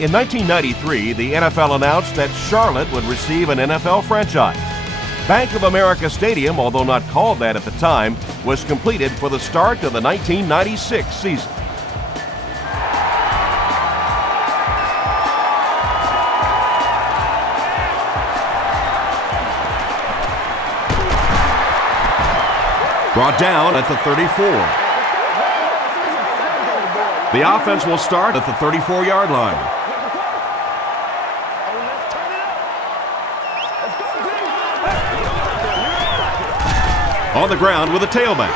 In 1993, the NFL announced that Charlotte would receive an NFL franchise. Bank of America Stadium, although not called that at the time, was completed for the start of the 1996 season. Brought down at the 34. The offense will start at the 34-yard line. On the ground with a tailback.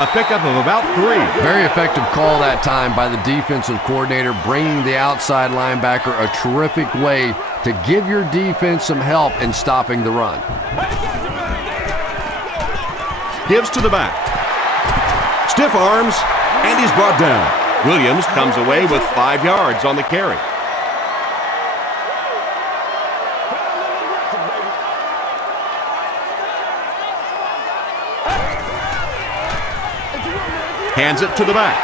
A pickup of about 3. Very effective call that time by the defensive coordinator, bringing the outside linebacker, a terrific way to give your defense some help in stopping the run. Gives to the back. Stiff arms, and he's brought down. Williams comes away with 5 yards on the carry. Hands it to the back.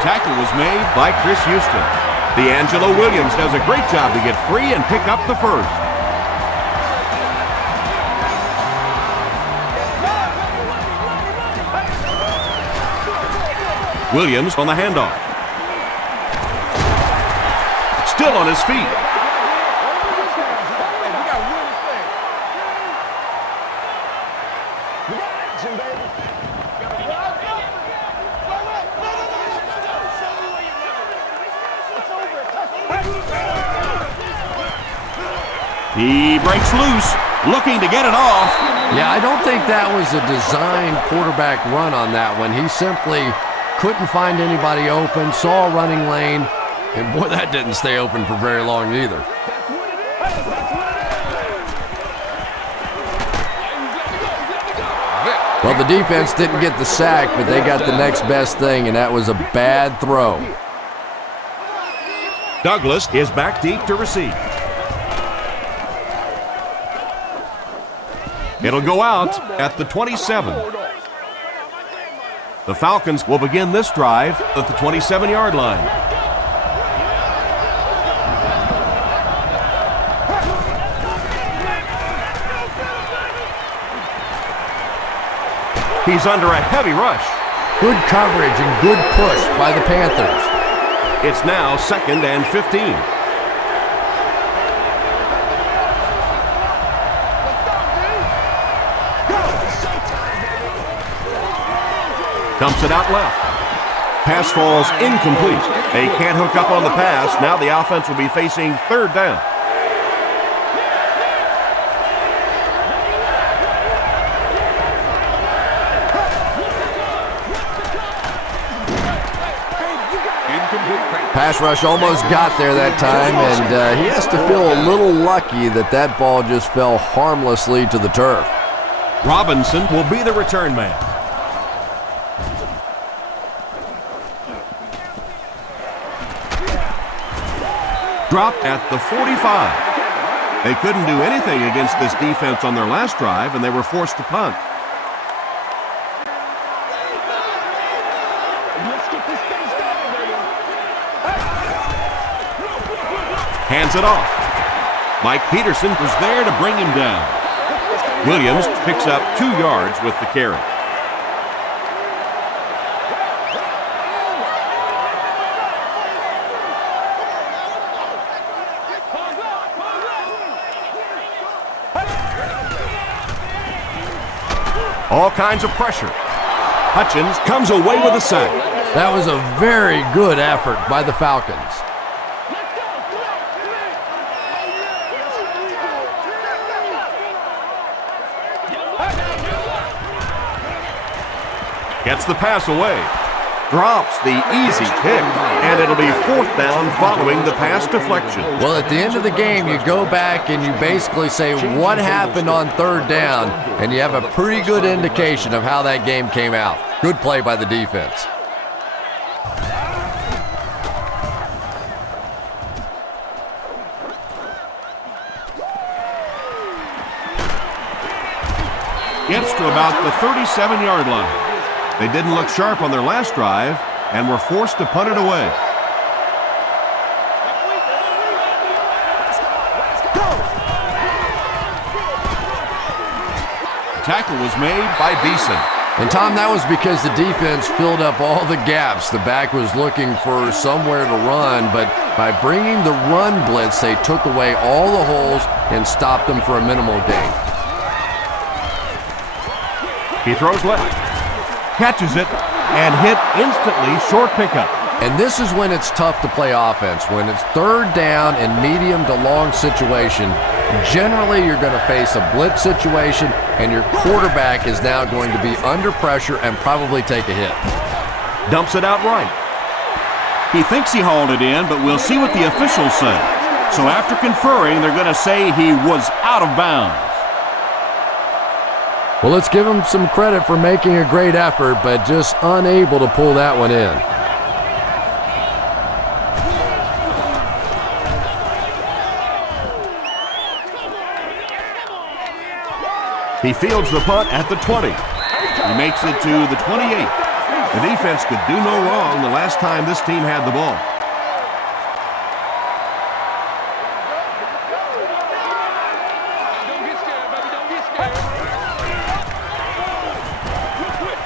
Tackle was made by Chris Houston. D'Angelo Williams does a great job to get free and pick up the first. Williams on the handoff. Still on his feet. He breaks loose, looking to get it off. Yeah, I don't think that was a designed quarterback run on that one. He simply couldn't find anybody open, saw a running lane, and boy, that didn't stay open for very long either. Well, the defense didn't get the sack, but they got the next best thing, and that was a bad throw. Douglas is back deep to receive. It'll go out at the 27. The Falcons will begin this drive at the 27-yard line. He's under a heavy rush. Good coverage and good push by the Panthers. It's now 2nd and 15. Dumps it out left. Pass falls incomplete. They can't hook up on the pass. Now the offense will be facing 3rd down. Pass rush almost got there that time, and he has to feel a little lucky that that ball just fell harmlessly to the turf. Robinson will be the return man. Dropped at the 45. They couldn't do anything against this defense on their last drive, and they were forced to punt. Hands it off. Mike Peterson was there to bring him down. Williams picks up 2 yards with the carry. All kinds of pressure. Hutchins comes away with a sack. That was a very good effort by the Falcons. Gets the pass away. Drops the easy pick, and it'll be 4th down following the pass deflection. Well, at the end of the game, you go back and you basically say what happened on 3rd down, and you have a pretty good indication of how that game came out. Good play by the defense. Gets to about the 37-yard line. They didn't look sharp on their last drive, and were forced to punt it away. Tackle was made by Beeson. And Tom, that was because the defense filled up all the gaps. The back was looking for somewhere to run, but by bringing the run blitz, they took away all the holes and stopped them for a minimal gain. He throws left, catches it, and hit instantly, short pickup. And this is when it's tough to play offense. When it's third down and medium to long situation, generally you're going to face a blitz situation, and your quarterback is now going to be under pressure and probably take a hit. Dumps it out right. He thinks he hauled it in, but we'll see what the officials say. So after conferring, they're going to say he was out of bounds. Well, let's give him some credit for making a great effort, but just unable to pull that one in. He fields the punt at the 20. He makes it to the 28. The defense could do no wrong the last time this team had the ball.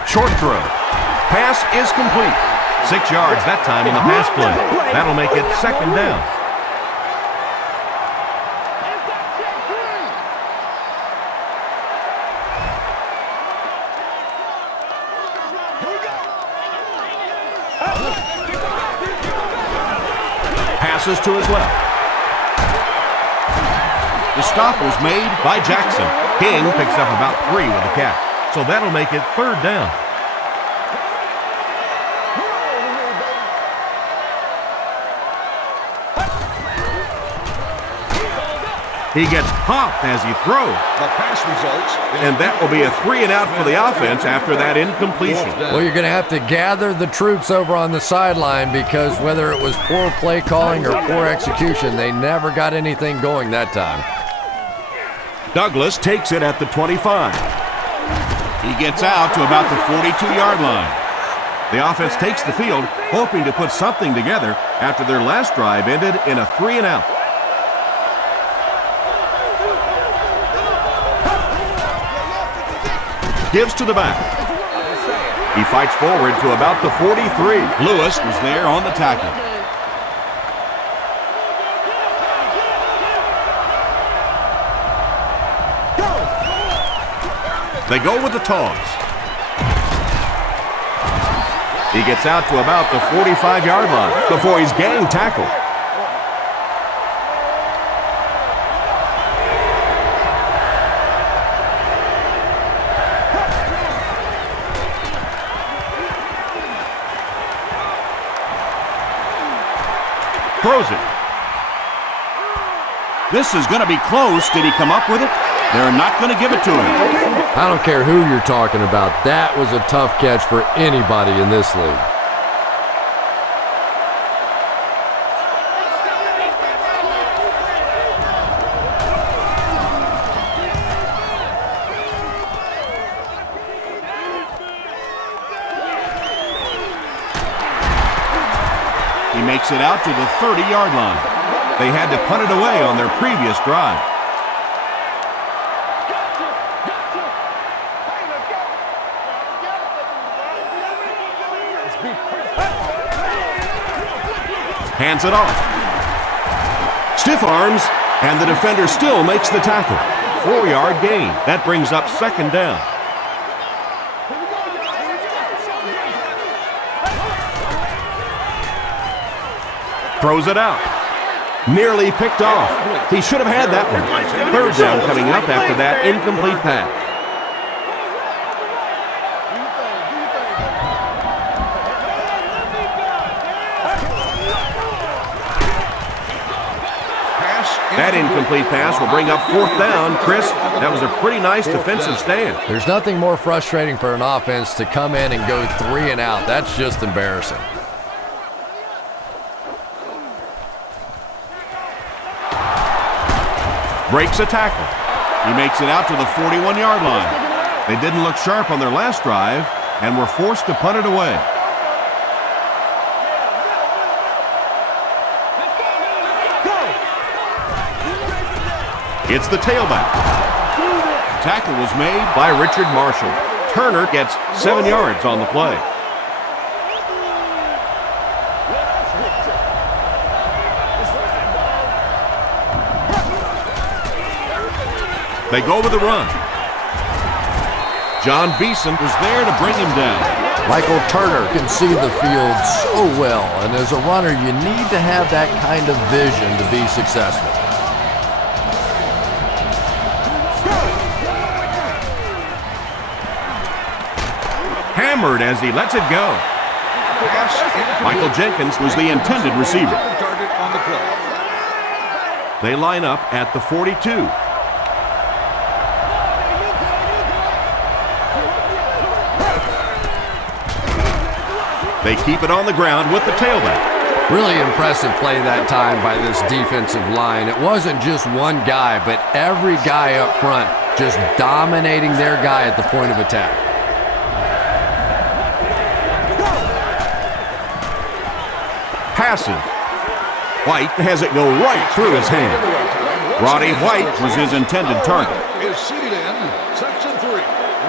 Short throw. Pass is complete. 6 yards that time in the pass play. That'll make it second down. Passes to his left. The stop was made by Jackson. King picks up about 3 with the catch. So that'll make it third down. He gets popped as he throws. The pass results. And that will be a 3 and out for the offense after that incompletion. Well, you're going to have to gather the troops over on the sideline, because whether it was poor play calling or poor execution, they never got anything going that time. Douglas takes it at the 25. He gets out to about the 42-yard line. The offense takes the field, hoping to put something together after their last drive ended in a 3 and out. Gives to the back. He fights forward to about the 43. Lewis was there on the tackle. They go with the toss. He gets out to about the 45-yard line before he's gang tackled. Throws it. This is going to be close. Did he come up with it? They're not going to give it to him. I don't care who you're talking about. That was a tough catch for anybody in this league. He makes it out to the 30-yard line. They had to punt it away on their previous drive. Hands it off. Stiff arms, and the defender still makes the tackle. 4-yard gain. That brings up second down. Throws it out. Nearly picked off. He should have had that one. Third down coming up after that incomplete pass. That incomplete pass will bring up fourth down. Chris, that was a pretty nice defensive stand. There's nothing more frustrating for an offense to come in and go 3 and out. That's just embarrassing. Breaks a tackle. He makes it out to the 41-yard line. They didn't look sharp on their last drive and were forced to punt it away. It's the tailback. Tackle was made. By Richard Marshall. Turner gets 7 yards on the play. They go with the run. John Beeson was there to bring him down. Michael Turner can see the field so well, and as a runner, you need to have that kind of vision to be successful. Hammered as he lets it go. Michael Jenkins Was the intended receiver. They line up at the 42. They keep it on the ground with the tailback. Really impressive play that time by this defensive line. It wasn't just one guy, but every guy up front just dominating their guy at the point of attack. Passes. White has it go right through his hand. Roddy White Was his intended target. Is seated in section 3.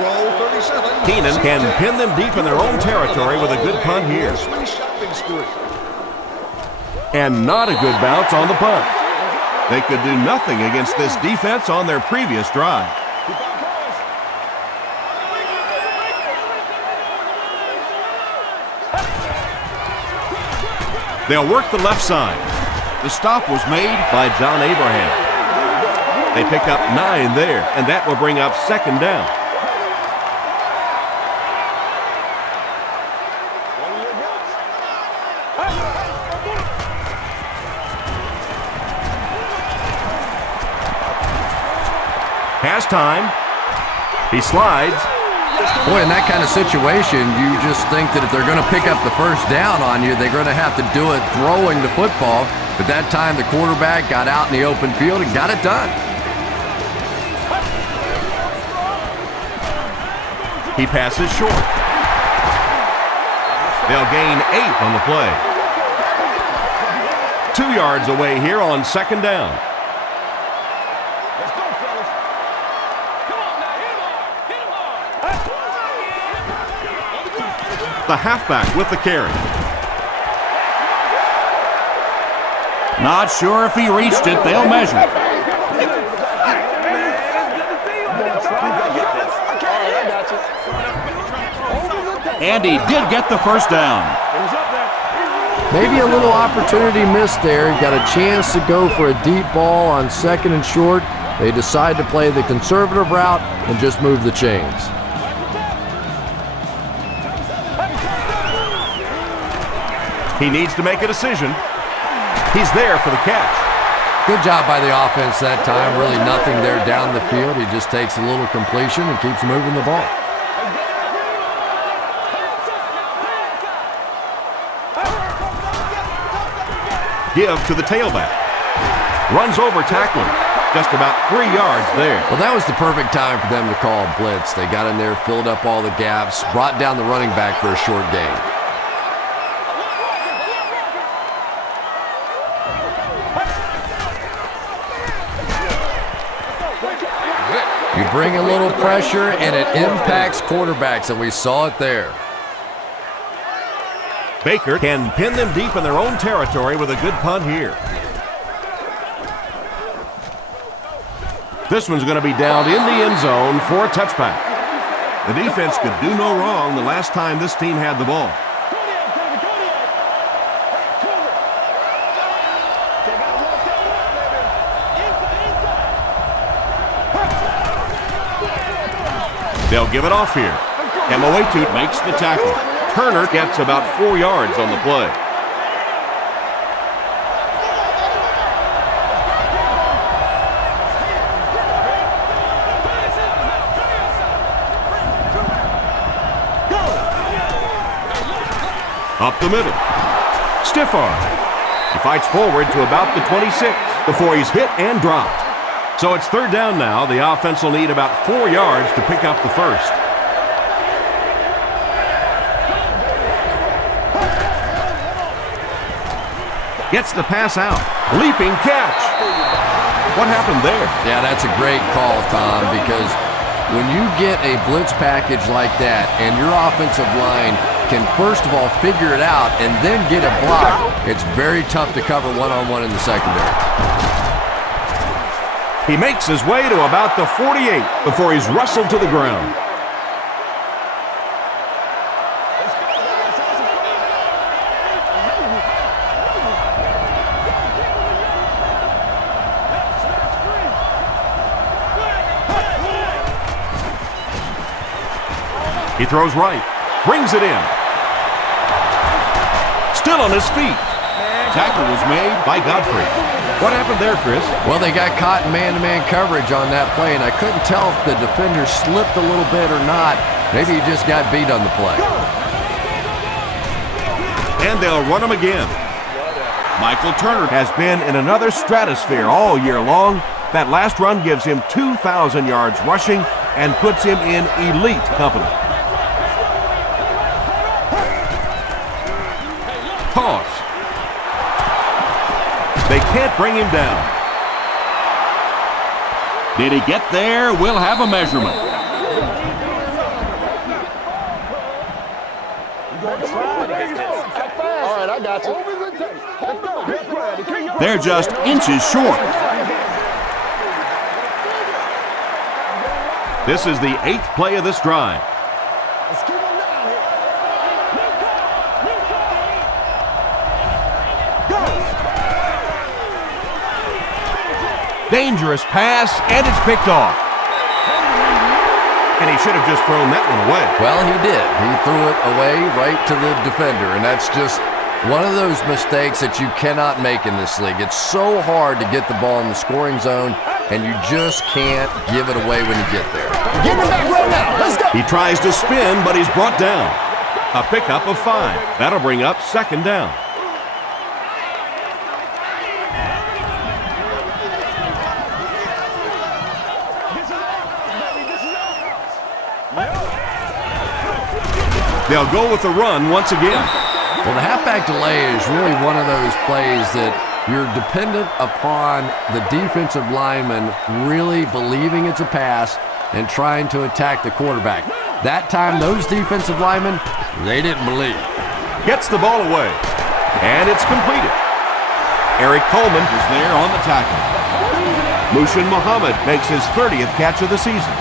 Roll 37. Keenan can pin them deep in their own territory with a good punt here. And not a good bounce on the punt. They could do nothing against this defense on their previous drive. They'll work the left side. The stop was made. By John Abraham. They pick up 9 there, and that will bring up 2nd down. Pass time. He slides. Boy, in that kind of situation, you just think that if they're going to pick up the first down on you, they're going to have to do it throwing the football. But that time, the quarterback got out in the open field and got it done. He passes short. They'll gain 8 on the play. 2 yards away here on 2nd down. The halfback with the carry. Not sure if he reached it. They'll measure. And he did get the first down. Maybe a little opportunity missed there. He got a chance to go for a deep ball on 2nd and short. They decide to play the conservative route and just move the chains. He needs to make a decision. He's there for the catch. Good job by the offense that time. Really nothing there down the field. He just takes a little completion and keeps moving the ball. Give to the tailback. Runs over tackling. Just about 3 yards there. Well, that was the perfect time for them to call a blitz. They got in there, filled up all the gaps, brought down the running back for a short gain. You bring a little pressure, and it impacts quarterbacks, and we saw it there. Baker can pin them deep in their own territory with a good punt here. This one's going to be down in the end zone for a touchback. The defense could do no wrong the last time this team had the ball. They'll give it off here. Emoetu makes the tackle. Turner gets about 4 yards on the play. Up the middle. Stiff arm. He fights forward to about the 26 before he's hit and dropped. So it's 3rd down now. The offense will need about 4 yards to pick up the first. Gets the pass out. Leaping catch. What happened there? Yeah, that's a great call, Tom, because when you get a blitz package like that and your offensive line can first of all figure it out and then get a block, it's very tough to cover one-on-one in the secondary. He makes his way to about the 48 before he's wrestled to the ground. He throws right, brings it in. Still on his feet. Tackle was made by Godfrey. What happened there, Chris? Well, they got caught in man-to-man coverage on that play, and I couldn't tell if the defender slipped a little bit or not. Maybe he just got beat on the play. And they'll run him again. Michael Turner has been in another stratosphere all year long. That last run gives him 2,000 yards rushing and puts him in elite company. Toss. They can't bring him down. Did he get there? We'll have a measurement. All right, I got you. They're just inches short. This is the 8th play of this drive. Let's keep him down here. Dangerous pass, and it's picked off. And he should have just thrown that one away. Well, he did. He threw it away right to the defender, and that's just one of those mistakes that you cannot make in this league. It's so hard to get the ball in the scoring zone, and you just can't give it away when you get there. Get him back right now. Let's go. He tries to spin, but he's brought down. A pickup of 5. That'll bring up 2nd down. They'll go with the run once again. Well, the halfback delay is really one of those plays that you're dependent upon the defensive lineman really believing it's a pass and trying to attack the quarterback. That time, those defensive linemen, they didn't believe. Gets the ball away, and it's completed. Eric Coleman Is there on the tackle. Mushin Muhammad makes his 30th catch of the season.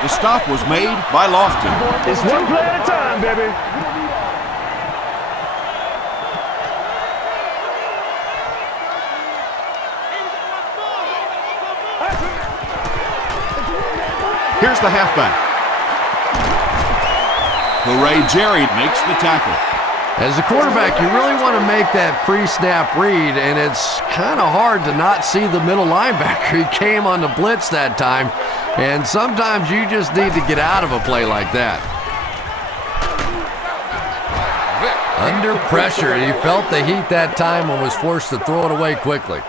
The stop was made by Lofton. It's one play at a time, baby. Here's the halfback. Hooray, Jerry makes the tackle. As a quarterback, you really want to make that pre-snap read, and it's kind of hard to not see the middle linebacker. He came on the blitz that time, and sometimes you just need to get out of a play like that. Under pressure, he felt the heat that time and was forced to throw it away quickly.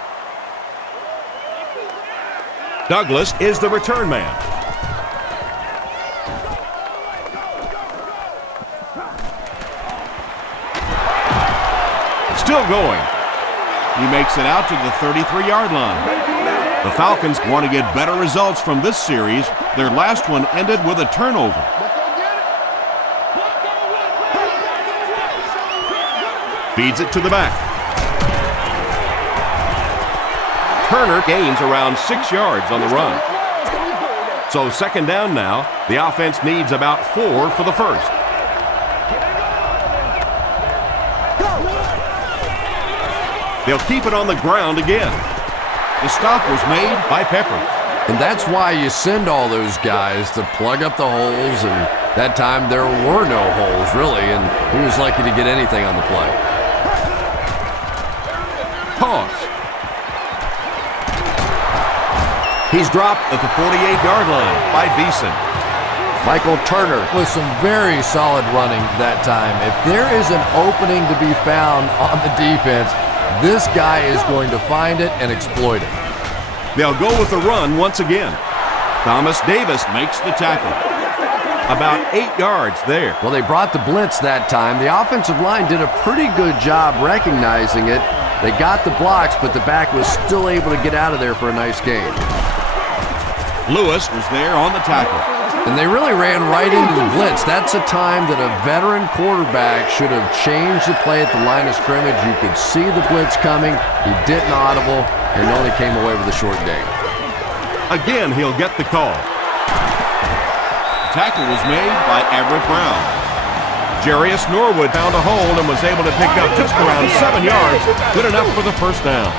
Douglas is the return man. Still going. He makes it out to the 33-yard line. The Falcons Want to get better results from this series. Their last one ended with a turnover. feeds it to the back. Turner gains around 6 yards on the run. So 2nd down now. The offense needs about 4 for the first. They'll keep it on the ground again. The stop was made By Pepper. And that's why you send all those guys to plug up the holes, and that time there were no holes, really, and he was lucky to get anything on the play. Toss. He's dropped at the 48-yard line by Beeson. Michael Turner with some very solid running that time. If there is an opening to be found on the defense, this guy is going to find it and exploit it. They'll go with the run once again. Thomas Davis makes the tackle. About 8 yards there. Well, they brought the blitz that time. The offensive line did a pretty good job recognizing it. They got the blocks, but the back was still able to get out of there for a nice gain. Lewis was there on the tackle. And they really ran right into the blitz. That's a time that a veteran quarterback should have changed the play at the line of scrimmage. You could see the blitz coming. He didn't audible and only came away with a short gain. Again, he'll get the call. Tackle was made by Everett Brown. Jarius Norwood found a hole and was able to pick up just around 7 yards. Good enough for the first down.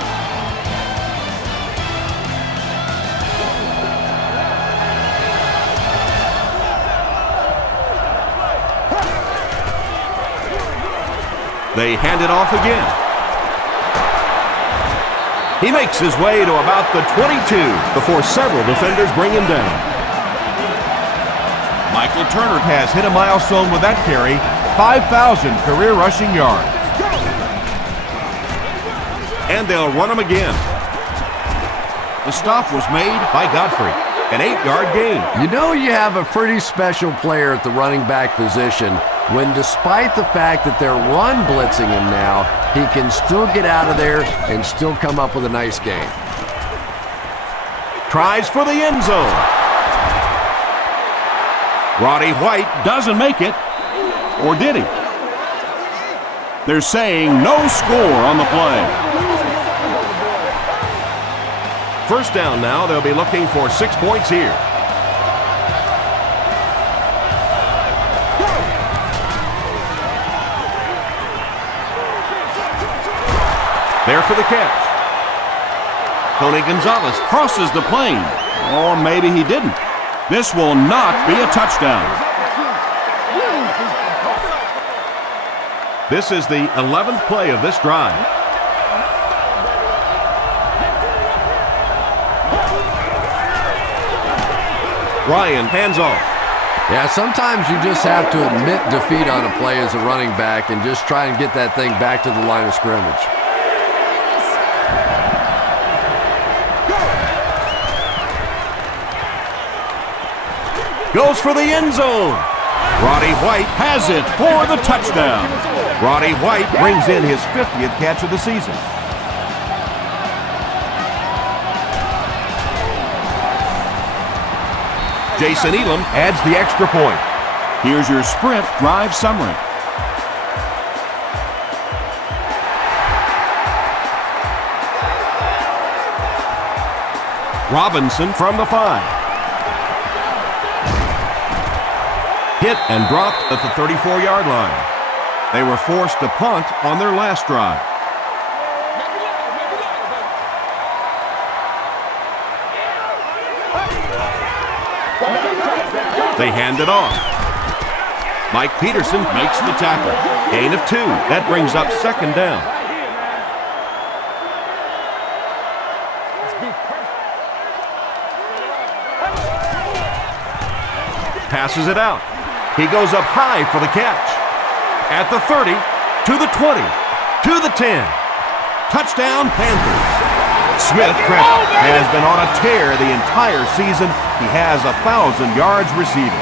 They hand it off again. He makes his way to about the 22 before several defenders bring him down. Michael Turner Has hit a milestone with that carry, 5,000 career rushing yards. And they'll run him again. The stop was made By Godfrey, an 8-yard gain. You know you have a pretty special player at the running back position when, despite the fact that they're run blitzing him now, he can still get out of there and still come up with a nice gain. Tries for the end zone. Roddy White doesn't make it. Or did he? They're saying no score on the play. First down now. They'll be looking for 6 points here. There for the catch. Tony Gonzalez. Crosses the plane. Or maybe he didn't. This will not be a touchdown. This is the 11th play of this drive. Ryan hands off. Yeah, sometimes you just have to admit defeat on a play as a running back and just try and get that thing back to the line of scrimmage. Goes for the end zone. Roddy White has it for the touchdown. Roddy White brings in his 50th catch of the season. Jason Elam adds the extra point. Here's your sprint drive summary. Robinson from the 5. Hit and dropped at the 34-yard line. They were forced to punt on their last drive. They hand it off. Mike Peterson Makes the tackle. gain of 2. That brings up second down. Passes it out. He goes up high for the catch. At the 30, to the 20, to the 10. Touchdown, Panthers. Smith-Crest has been on a tear the entire season. He has 1,000 yards receiving.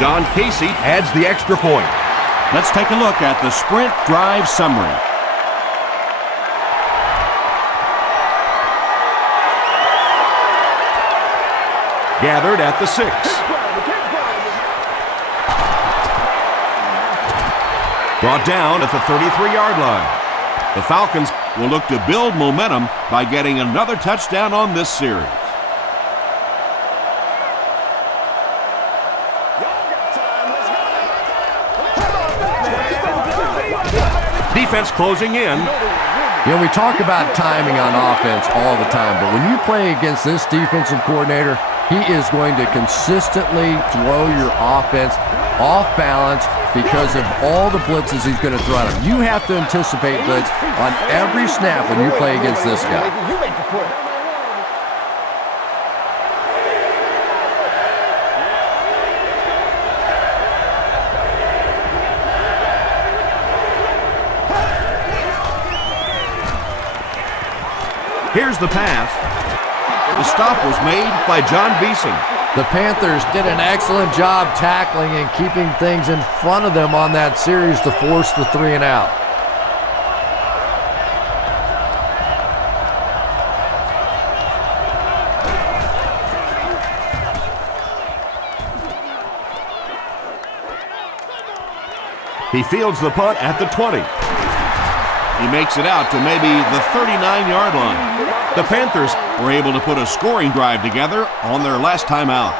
John Casey adds the extra point. Let's take a look at the sprint drive summary. Gathered at the 6. Brought down at the 33-yard line. The Falcons Will look to build momentum by getting another touchdown on this series. defense closing in. You know, we talk about timing on offense all the time, but when you play against this defensive coordinator, he is going to consistently throw your offense off balance because of all the blitzes he's going to throw at him. You have to anticipate blitz on every snap when you play against this guy. Here's the pass. The stop was made by John Beeson. The Panthers did an excellent job tackling and keeping things in front of them on that series to force the 3 and out. He fields the punt at the 20. He makes it out to maybe the 39-yard line. The Panthers were able to put a scoring drive together on their last time out.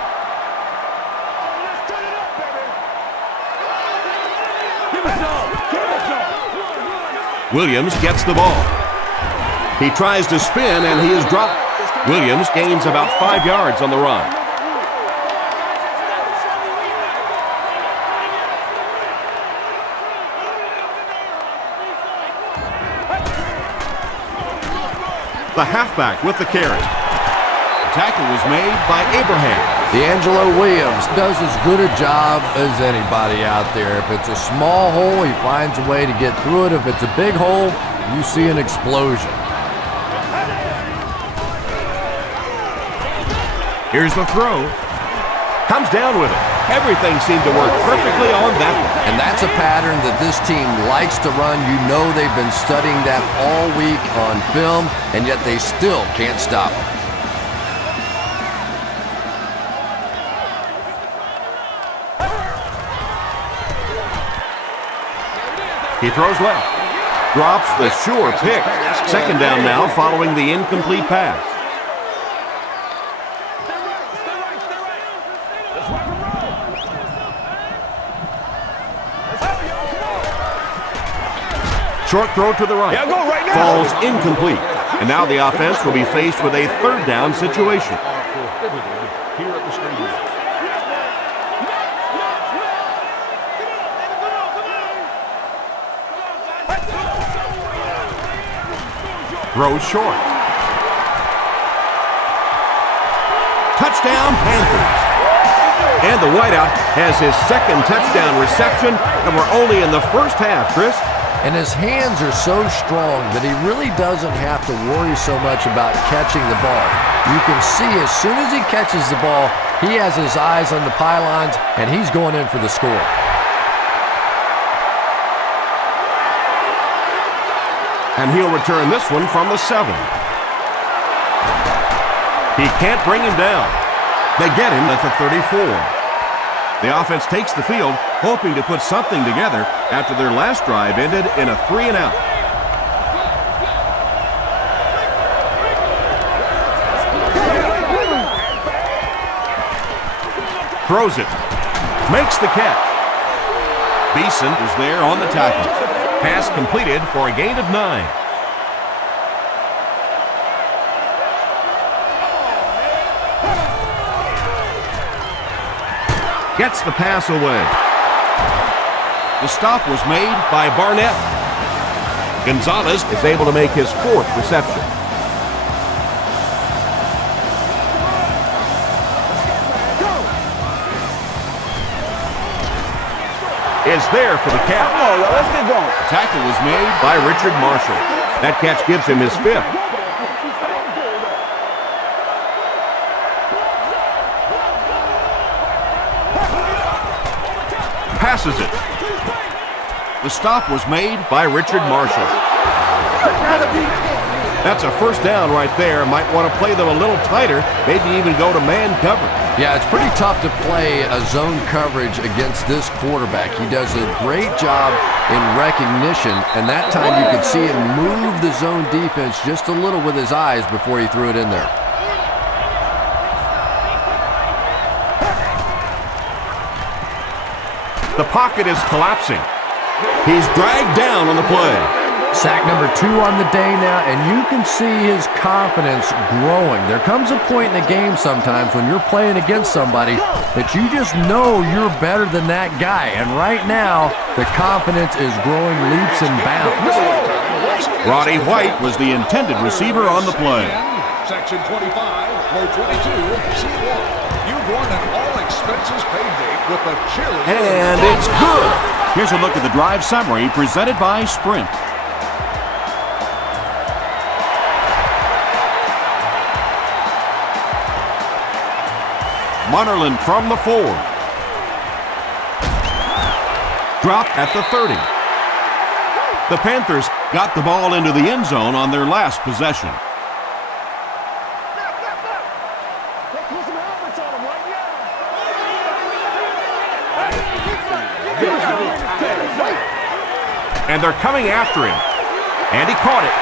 Williams gets the ball. He tries to spin, and he is dropped. Williams gains about 5 yards on the run. The halfback with the carry. The tackle was made by Abraham. D'Angelo Williams does as good a job as anybody out there. If it's a small hole, he finds a way to get through it. If it's a big hole, you see an explosion. Here's the throw. Comes down with it. Everything seemed to work perfectly on that one. And that's a pattern that this team likes to run. You know they've been studying that all week on film, and yet they still can't stop it. He throws left. Drops the sure pick. Second down now following the incomplete pass. Short throw to the right. Yeah, go right now. Falls incomplete. And now the offense will be faced with a third down situation. Here at the stadium. Throws short. Touchdown, Panthers. And the wideout has his second touchdown reception, and we're only in the first half, Chris. And his hands are so strong that he really doesn't have to worry so much about catching the ball. You can see as soon as he catches the ball, he has his eyes on the pylons, and he's going in for the score. And he'll return this one from the 7. He can't bring him down. They get him at the 34. The offense takes the field, hoping to put something together after their last drive ended in a 3 and out. Throws it. Makes the catch. Beeson is there on the tackle. Pass completed for a gain of 9. Gets the pass away. The stop was made by Barnett. Gonzalez is able to make his 4th reception. Is there for the catch. Let's get going. The tackle was made by Richard Marshall. That catch gives him his 5th. Passes it. The stop was made by Richard Marshall. That's a first down right there. Might want to play them a little tighter, maybe even go to man cover. Yeah, it's pretty tough to play a zone coverage against this quarterback. He does a great job in recognition, and that time you could see him move the zone defense just a little with his eyes before he threw it in there. The pocket is collapsing. He's dragged down on the play. Sack number 2 on the day now, and you can see his confidence growing. There comes a point in the game sometimes when you're playing against somebody that you just know you're better than that guy. And right now, the confidence is growing leaps and bounds. Roddy White was the intended receiver on the play. Section 25, row 22, C1. You've won an all-expenses-paid date with the cheerleader. And it's good. Here's a look at the drive summary presented by Sprint. Munnerlyn from the 4. Dropped at the 30. The Panthers got the ball into the end zone on their last possession. And they're coming after him. And he caught it.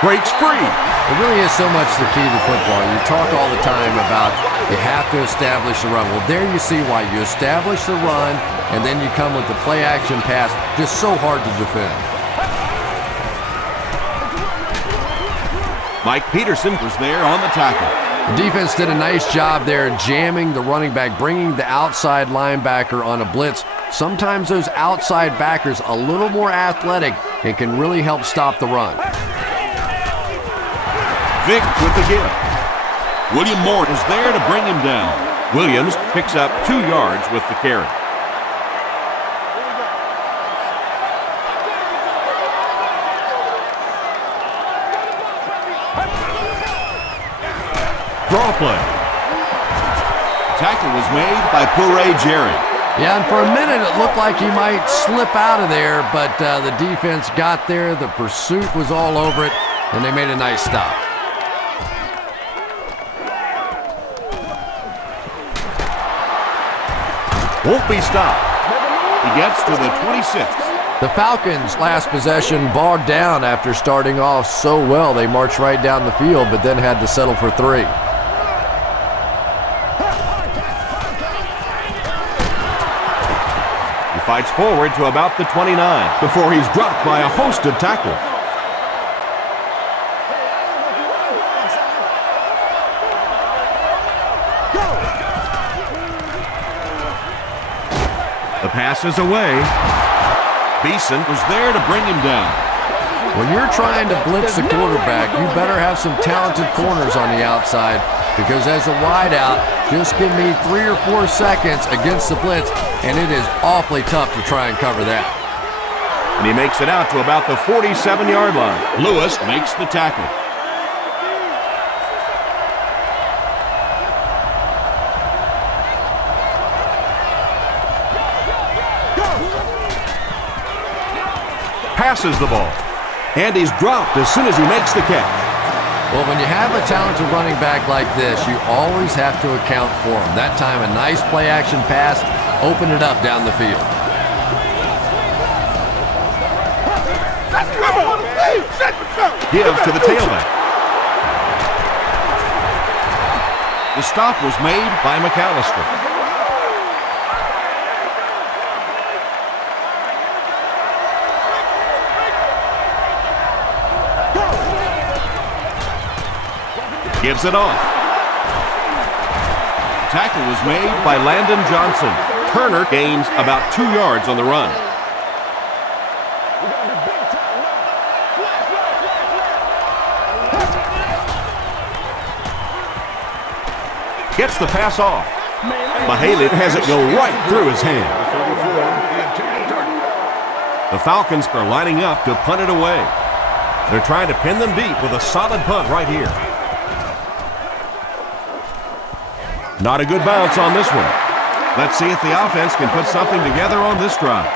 Breaks free. It really is so much the key to football. You talk all the time about you have to establish the run. Well, there you see why. You establish the run, and then you come with the play-action pass. Just so hard to defend. Mike Peterson was there on the tackle. The defense did a nice job there jamming the running back, bringing the outside linebacker on a blitz. Sometimes those outside backers a little more athletic and can really help stop the run. Vick with the give. William Moore is there to bring him down. Williams picks up 2 yards with the carry. Draw play. Tackle was made by Puré Jerry. Yeah, and for a minute it looked like he might slip out of there, but the defense got there. The pursuit was all over it, and they made a nice stop. Won't be stopped. He gets to the 26. The Falcons' last possession bogged down after starting off so well. They marched right down the field, but then had to settle for 3. He fights forward to about the 29 before he's dropped by a host of tacklers. The pass is away. Beeson was there to bring him down. When you're trying to blitz the quarterback, you better have some talented corners on the outside, because as a wideout, just give me 3 or 4 seconds against the blitz, and it is awfully tough to try and cover that. And he makes it out to about the 47-yard line. Lewis makes the tackle. Passes the ball. And he's dropped as soon as he makes the catch. Well, when you have a talented running back like this, you always have to account for him. That time, a nice play-action pass opened it up down the field. Gives to the tailback. The stop was made by McAllister. Gives it off. Tackle was made by Landon Johnson. Turner gains about 2 yards on the run. Gets the pass off. Mahaley has it go right through his hand. The Falcons are lining up to punt it away. They're trying to pin them deep with a solid punt right here. Not a good bounce on this one. Let's see if the offense can put something together on this drive.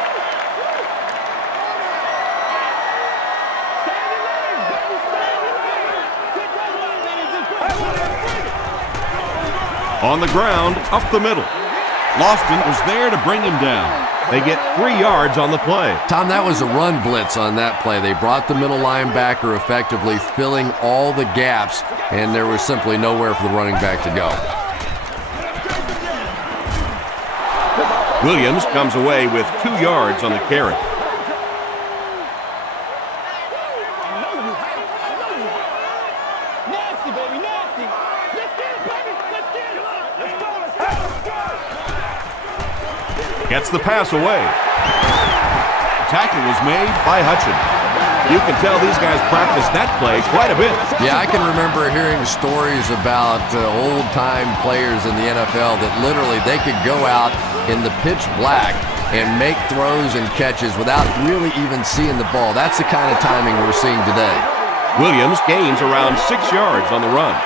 On the ground, up the middle. Lofton was there to bring him down. They get 3 yards on the play. Tom, that was a run blitz on that play. They brought the middle linebacker effectively, filling all the gaps, and there was simply nowhere for the running back to go. Williams comes away with 2 yards on the carry. Gets the pass away. Tackle was made by Hutchin. You can tell these guys practice that play quite a bit. Yeah, I can remember hearing stories about old-time players in the NFL that literally they could go out in the pitch black and make throws and catches without really even seeing the ball. That's the kind of timing we're seeing today. Williams gains around 6 yards on the run.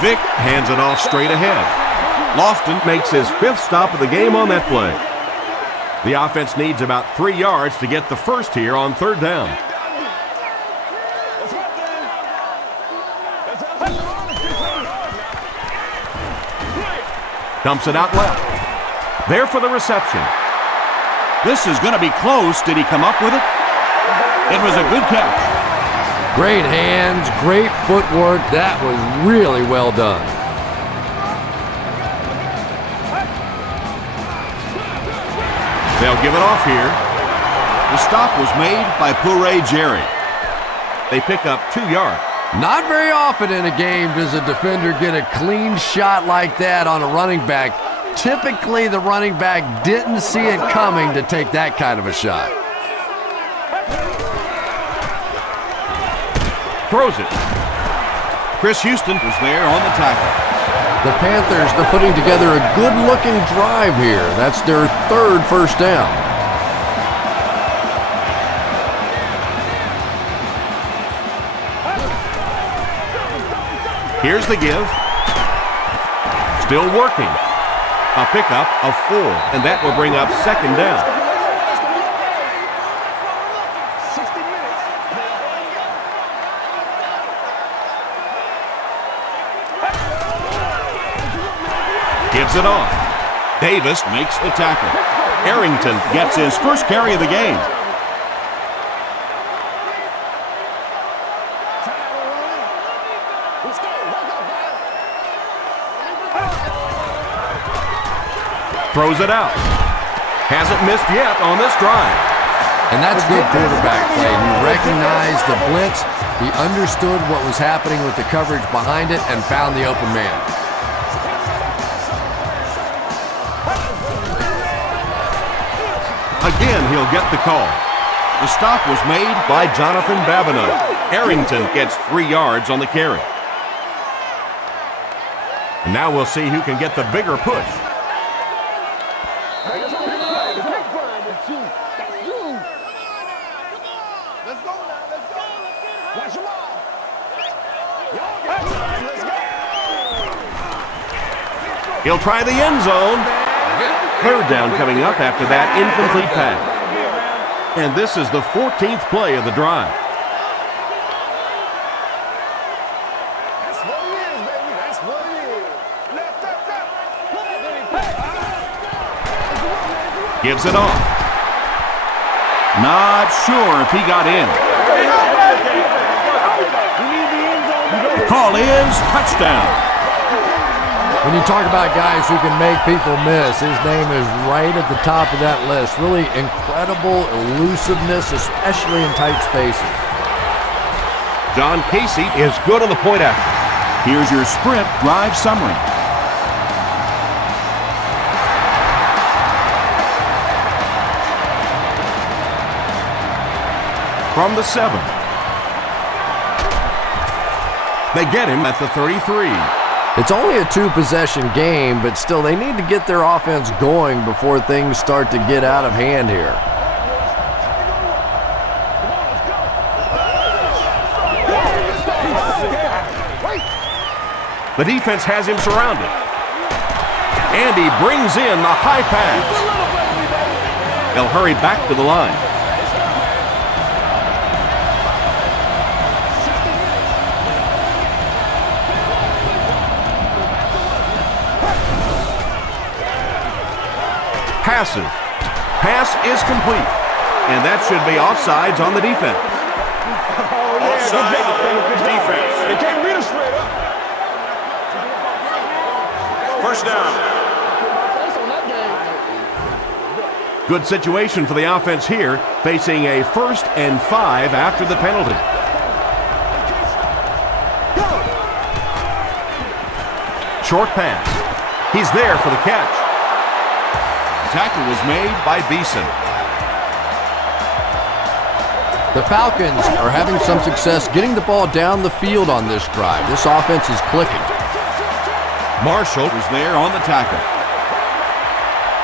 Vick hands it off straight ahead. Lofton makes his 5th stop of the game on that play. The offense needs about 3 yards to get the first here on 3rd down. Dumps it out left. There for the reception. This is going to be close. Did he come up with it? It was a good catch. Great hands, great footwork. That was really well done. They'll give it off here. The stop was made by Puré Jerry. They pick up 2 yards. Not very often in a game does a defender get a clean shot like that on a running back. Typically, the running back didn't see it coming to take that kind of a shot. Throws it. Chris Houston was there on the tackle. The Panthers are putting together a good-looking drive here. That's their 3rd first down. Here's the give. Still working. A pickup of 4, and that will bring up 2nd down. Gives it off. Davis makes the tackle. Arrington gets his first carry of the game. Throws it out. Hasn't missed yet on this drive. And that's good quarterback play. He recognized the blitz. He understood what was happening with the coverage behind it and found the open man. Again, he'll get the call. The stop was made By Jonathan Babineau. Arrington gets 3 yards on the carry. And now we'll see who can get the bigger push. He'll try the end zone. 3rd down coming up after that incomplete pass. And this is the 14th play of the drive. That's what it is, baby. That's what it is. Gives it off. Not sure if he got in. The call is touchdown. When you talk about guys who can make people miss, his name is right at the top of that list. Really incredible elusiveness, especially in tight spaces. John Casey is good on the point after. Here's your sprint drive summary. From the 7. They get him at the 33. It's only a 2-possession game, but still they need to get their offense going before things start to get out of hand here. The defense has him surrounded. And he brings in the high pass. They'll hurry back to the line. Passes. Pass is complete. And that should be offsides on the defense. Offside defense. They can't beat us straight up. First down. Good situation for the offense here, facing a 1st and 5 after the penalty. Short pass. He's there for the catch. Tackle was made by Beeson. The Falcons are having some success getting the ball down the field on this drive. This offense is clicking. Marshall was there on the tackle.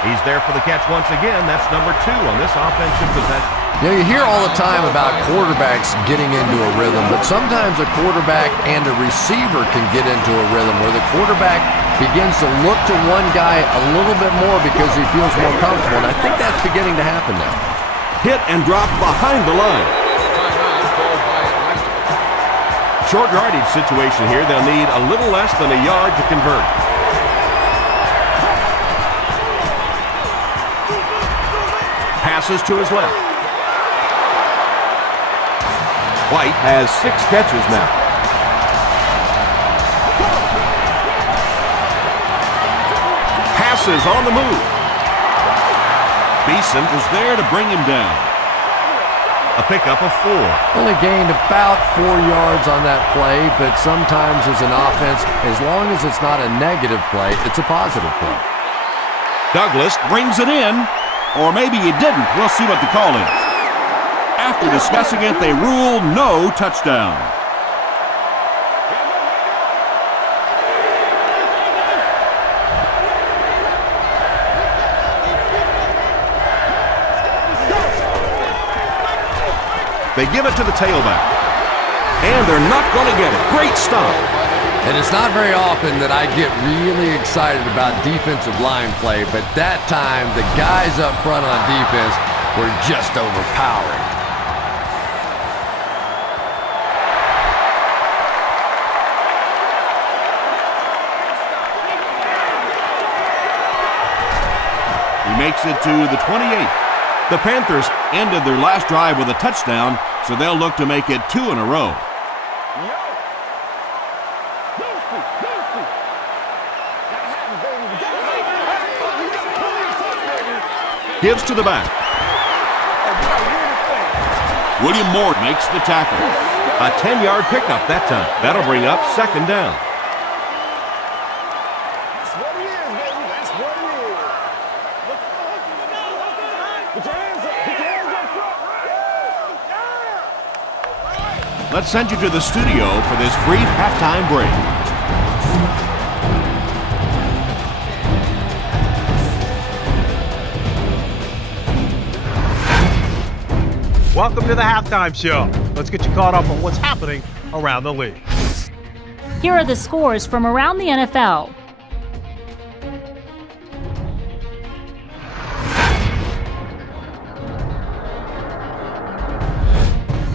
He's there for the catch once again. That's number 2 on this offensive possession. You know, you hear all the time about quarterbacks getting into a rhythm, but sometimes a quarterback and a receiver can get into a rhythm where the quarterback begins to look to one guy a little bit more because he feels more comfortable, and I think that's beginning to happen now. Hit and drop behind the line. Short yardage situation here. They'll need a little less than a yard to convert. Passes to his left. White has 6 catches now. Passes on the move. Beeson was there to bring him down. A pickup of 4. Only gained about 4 yards on that play, but sometimes as an offense, as long as it's not a negative play, it's a positive play. Douglas brings it in, or maybe he didn't. We'll see what the call is. After discussing it, they rule no touchdown. They give it to the tailback. And they're not going to get it. Great stop. And it's not very often that I get really excited about defensive line play, but that time the guys up front on defense were just overpowering. He makes it to the 28. The Panthers ended their last drive with a touchdown, so they'll look to make it 2 in a row. Gives to the back. William Moore makes the tackle. A 10-yard pickup that time. That'll bring up 2nd down. That's what it is, baby. That's what it is. Put your hands up. Put your hands up front. Let's send you to the studio for this brief halftime break. Welcome to the halftime show. Let's get you caught up on what's happening around the league. Here are the scores from around the NFL.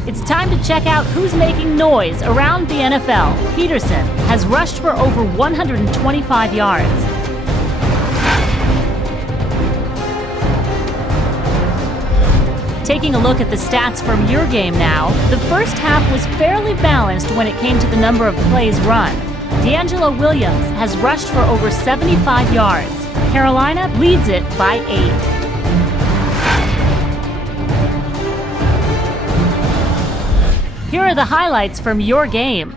It's time to check out who's making noise around the NFL. Peterson has rushed for over 125 yards. Taking a look at the stats from your game now, the first half was fairly balanced when it came to the number of plays run. D'Angelo Williams has rushed for over 75 yards. Carolina leads it by 8. Here are the highlights from your game.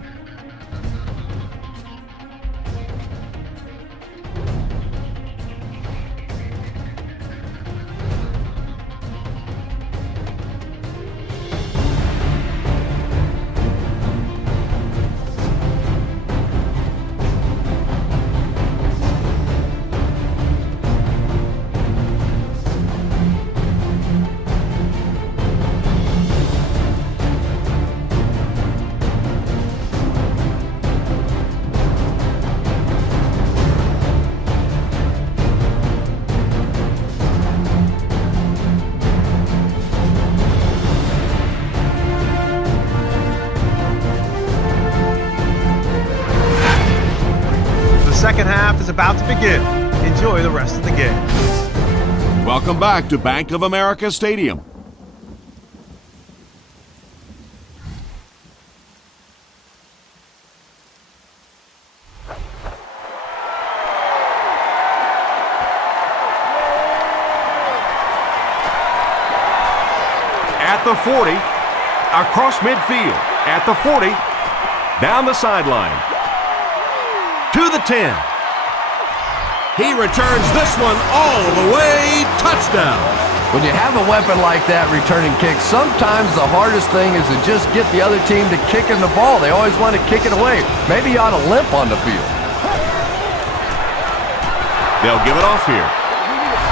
Second half is about to begin. Enjoy the rest of the game. Welcome back to Bank of America Stadium. At the 40, across midfield. At the 40, down the sideline. To the 10. He returns this one all the way. Touchdown. When you have a weapon like that returning kicks, sometimes the hardest thing is to just get the other team to kick in the ball. They always want to kick it away. Maybe you ought to limp on the field. They'll give it off here.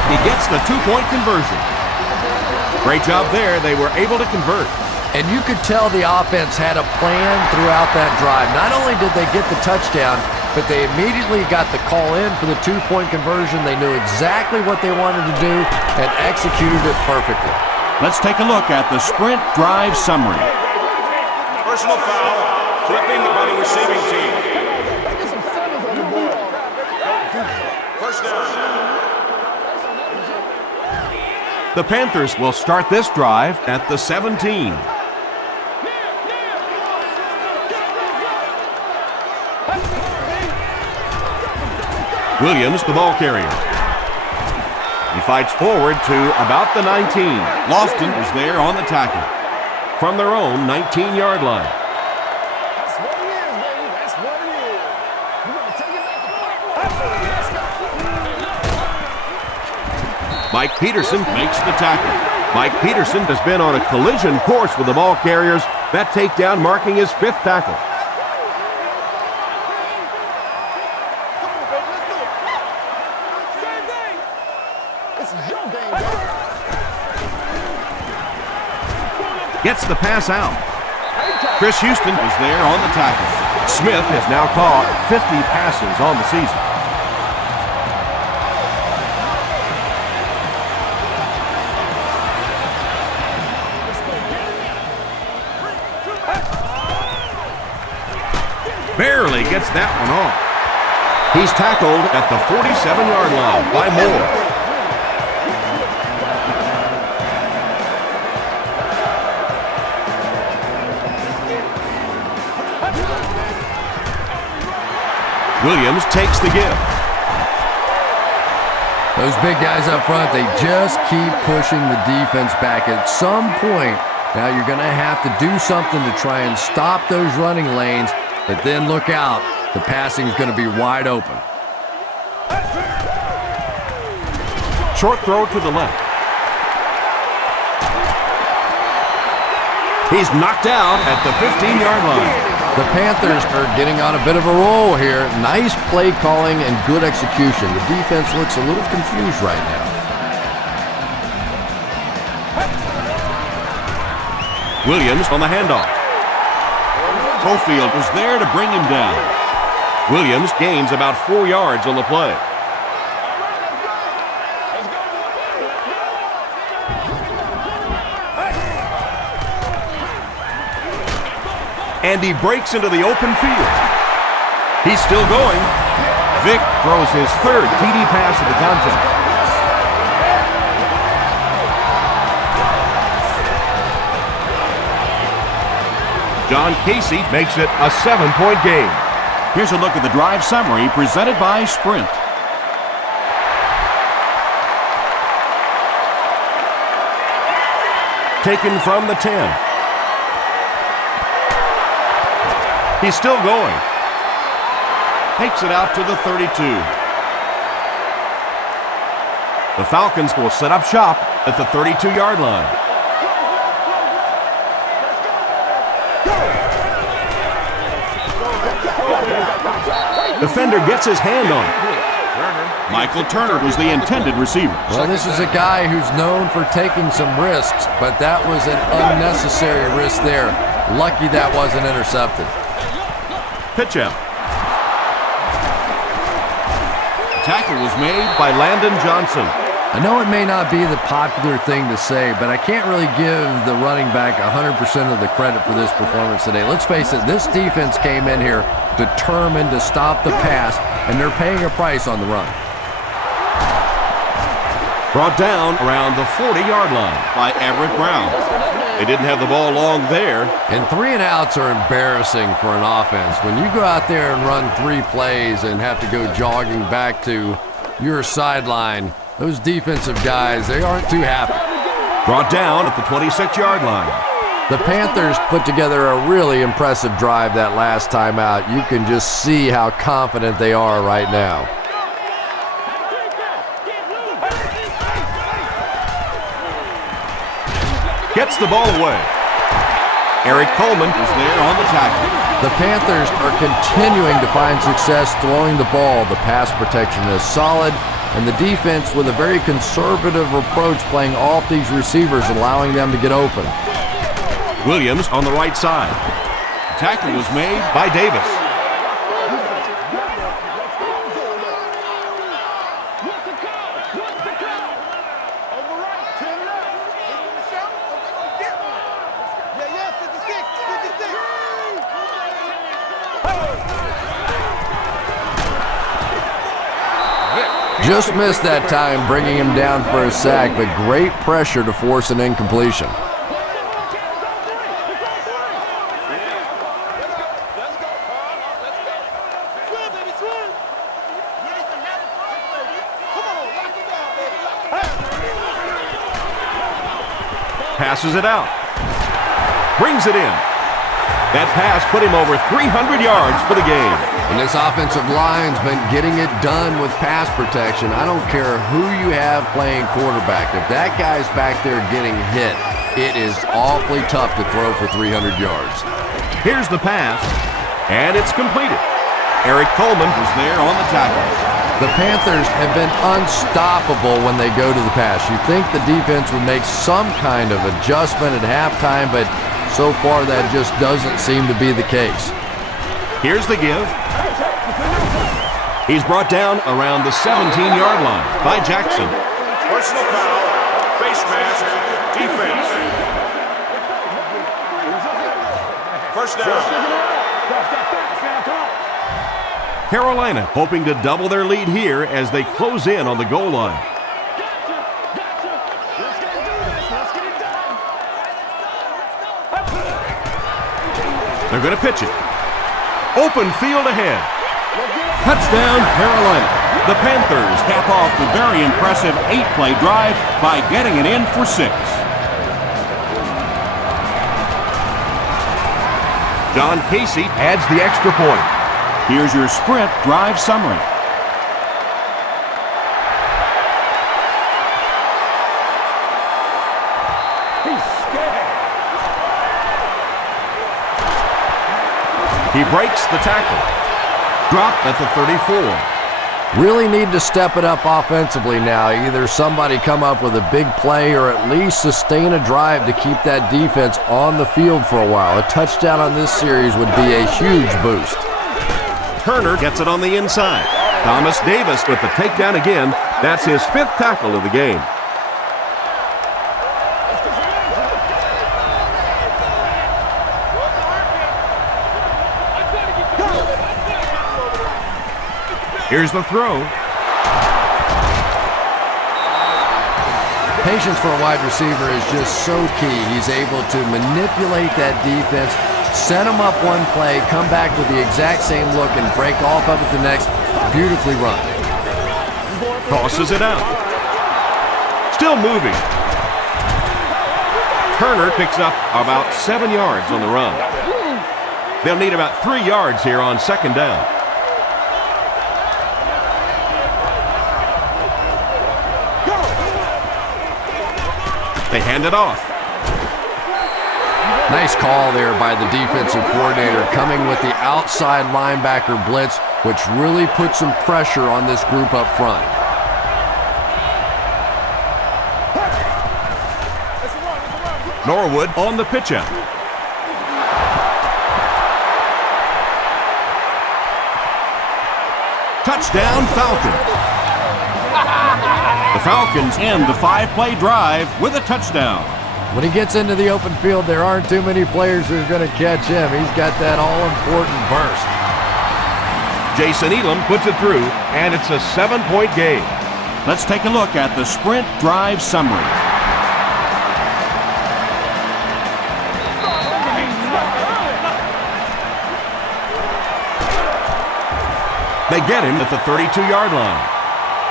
He gets the 2-point conversion. Great job there. They were able to convert. And you could tell the offense had a plan throughout that drive. Not only did they get the touchdown, but they immediately got the call in for the two-point conversion. They knew exactly what they wanted to do and executed it perfectly. Let's take a look at the sprint drive summary. Personal foul, flipping by the receiving team. First down. The Panthers will start this drive at the 17. Williams, the ball carrier. He fights forward to about the 19. Lofton is there on the tackle. From their own 19-yard line. That's what it is, baby. That's what it is. We're going to take it back to the Mike Peterson Makes the tackle. Mike Peterson has been on a collision course with the ball carriers. That takedown marking his 5th tackle. Gets the pass out. Chris Houston is there on the tackle. Smith has now caught 50 passes on the season. Barely gets that one off. He's tackled at the 47-yard line by Moore. Williams takes the give. Those big guys up front, they just keep pushing the defense back. At some point, now you're going to have to do something to try and stop those running lanes, but then look out. The passing is going to be wide open. Short throw to the left. He's knocked out at the 15-yard line. The Panthers are getting on a bit of a roll here. Nice play calling and good execution. The defense looks a little confused right now. Williams on the handoff. Cofield was there to bring him down. Williams gains about 4 yards on the play. And he breaks into the open field. He's still going. Vick throws his 3rd TD pass of the contest. John Casey makes it a 7-point game. Here's a look at the drive summary presented by Sprint. Taken from the 10. He's still going. Takes it out to the 32. The Falcons will set up shop at the 32-yard line. Defender gets his hand on it. Michael Turner was the intended receiver. Well, this is a guy who's known for taking some risks, but that was an unnecessary risk there. Lucky that wasn't intercepted. Pitch out. Tackle was made By Landon Johnson. I know it may not be the popular thing to say, but I can't really give the running back 100% of the credit for this performance today. Let's face it, this defense came in here determined to stop the pass, and they're paying a price on the run. Brought down around the 40-yard line. by Everett Brown. They didn't have the ball long there. And 3 and outs are embarrassing for an offense. When you go out there and run 3 plays and have to go jogging back to your sideline, those defensive guys, they aren't too happy. Brought down at the 26-yard line. The Panthers put together a really impressive drive that last time out. You can just see how confident they are right now. Gets the ball away. Eric Coleman is there on the tackle. The Panthers are continuing to find success throwing the ball. The pass protection is solid, and the defense with a very conservative approach playing off these receivers, allowing them to get open. Williams on the right side. Tackle was made by Davis. Just missed that time, bringing him down for a sack, but great pressure to force an incompletion. Passes it out. Brings it in. That pass put him over 300 yards for the game. And this offensive line's been getting it done with pass protection. I don't care who you have playing quarterback. If that guy's back there getting hit, it is awfully tough to throw for 300 yards. Here's the pass, and it's completed. Eric Coleman was there on the tackle. The Panthers have been unstoppable when they go to the pass. You think the defense would make some kind of adjustment at halftime, but so far that just doesn't seem to be the case. Here's the give. He's brought down around the 17-yard line by Jackson. Personal foul, face mask, defense. First down. Carolina hoping to double their lead here as they close in on the goal line. They're going to pitch it. Open field ahead. Touchdown, Carolina. The Panthers cap off the very impressive 8-play drive by getting it in for 6. John Casey adds the extra point. Here's your sprint drive summary. He breaks the tackle. Dropped at the 34. Really need to step it up offensively now. Either somebody come up with a big play or at least sustain a drive to keep that defense on the field for a while. A touchdown on this series would be a huge boost. Turner gets it on the inside. Thomas Davis with the takedown again. That's his 5th tackle of the game. Here's the throw. Patience for a wide receiver is just so key. He's able to manipulate that defense, set them up one play, come back with the exact same look, and break off of it the next. Beautifully run. Crosses it out. Still moving. Turner picks up about 7 yards on the run. They'll need about 3 yards here on 2nd down. They hand it off. Nice call there by the defensive coordinator, coming with the outside linebacker blitz, which really put some pressure on this group up front. Norwood on the pitch out. Touchdown, Falcons. The Falcons end the 5-play drive with a touchdown. When he gets into the open field, there aren't too many players who are going to catch him. He's got that all-important burst. Jason Elam puts it through, and it's a 7-point game. Let's take a look at the sprint drive summary. They get him at the 32-yard line.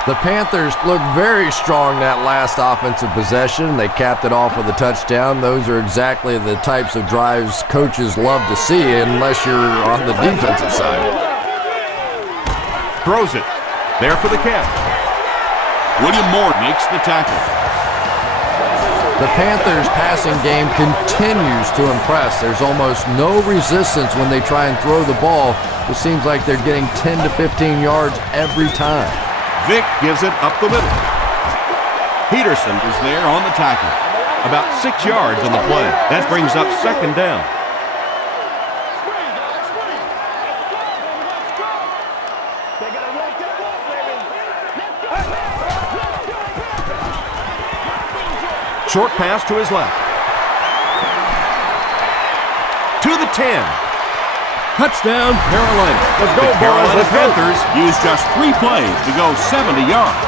The Panthers look very strong that last offensive possession. They capped it off with a touchdown. Those are exactly the types of drives coaches love to see, unless you're on the defensive side. Throws it. There for the catch. William Moore makes the tackle. The Panthers' passing game continues to impress. There's almost no resistance when they try and throw the ball. It seems like they're getting 10 to 15 yards every time. Vick gives it up the middle. Peterson is there on the tackle. About 6 yards on the play. That brings up second down. Short pass to his left. To the 10. Touchdown, Carolina. Let's go, the Carolina boys. Let's Panthers used just 3 plays to go 70 yards.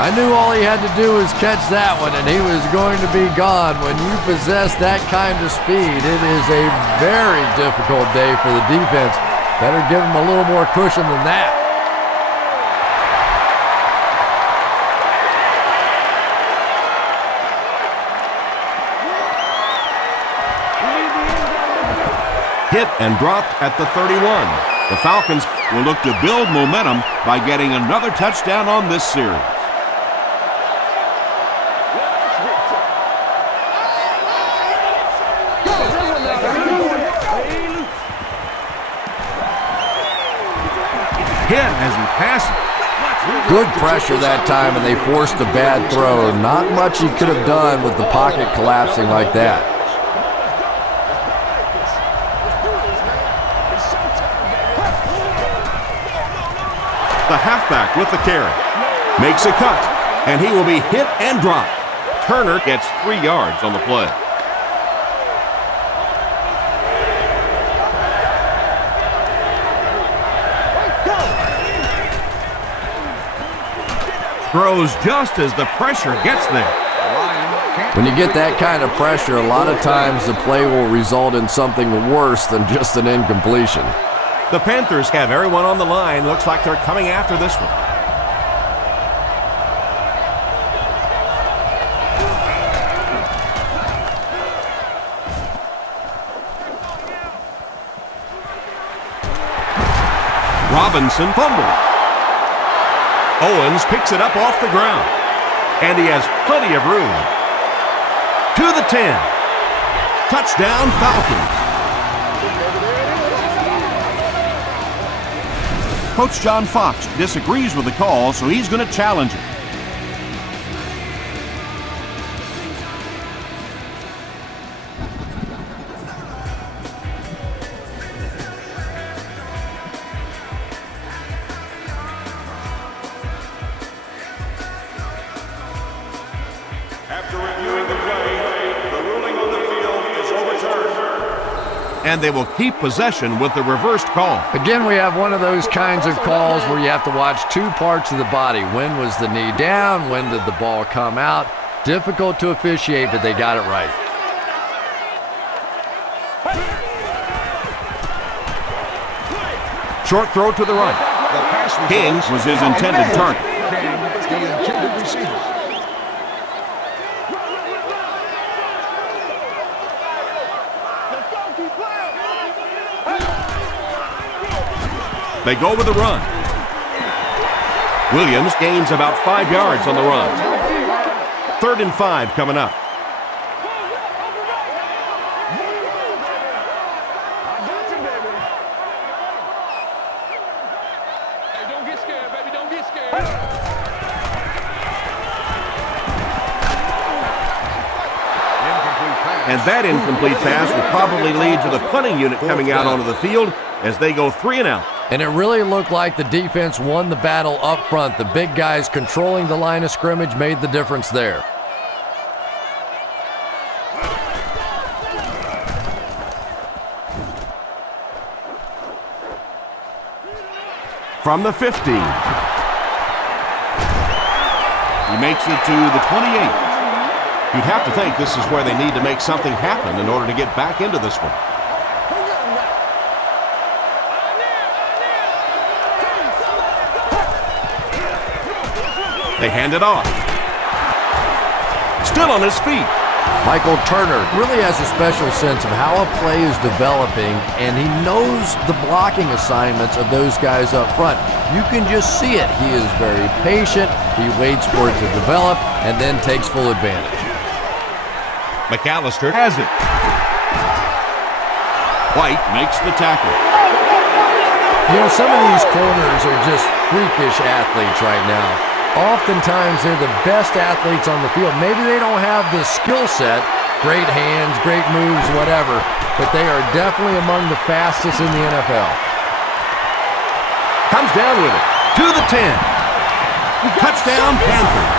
I knew all he had to do was catch that one, and he was going to be gone. When you possess that kind of speed, it is a very difficult day for the defense. Better give him a little more cushion than that. Hit and dropped at the 31. The Falcons will look to build momentum by getting another touchdown on this series. Hit as he passes. Good pressure that time, and they forced a bad throw. Not much he could have done with the pocket collapsing like that. The halfback with the carry. Makes a cut, and he will be hit and dropped. Turner gets 3 yards on the play. Throws just as the pressure gets there. When you get that kind of pressure, a lot of times the play will result in something worse than just an incompletion. The Panthers have everyone on the line. Looks like they're coming after this one. Robinson fumbles. Owens picks it up off the ground. And he has plenty of room. To the 10. Touchdown, Falcons. Coach John Fox disagrees with the call, so he's going to challenge it. After reviewing the play, the ruling on the field is overturned. And they will keep possession with the reversed call. Again, we have one of those kinds of calls where you have to watch 2 parts of the body. When was the knee down? When did the ball come out? Difficult to officiate, but they got it right. Short throw to the right. King was his intended target. The intended receiver. They go with a run. Williams gains about 5 yards on the run. 3rd and 5 coming up. Hey, don't get scared, baby. Don't get scared. And that incomplete pass will probably lead to the punting unit coming out onto the field as they go 3 and out. And it really looked like the defense won the battle up front. The big guys controlling the line of scrimmage made the difference there. From the 15. He makes it to the 28. You'd have to think this is where they need to make something happen in order to get back into this one. They hand it off. Still on his feet. Michael Turner really has a special sense of how a play is developing, and he knows the blocking assignments of those guys up front. You can just see it. He is very patient. He waits for it to develop and then takes full advantage. McAllister has it. White makes the tackle. You know, some of these corners are just freakish athletes right now. Oftentimes, they're the best athletes on the field. Maybe they don't have the skill set, great hands, great moves, whatever, but they are definitely among the fastest in the NFL. Comes down with it. To the 10. Touchdown, Panthers.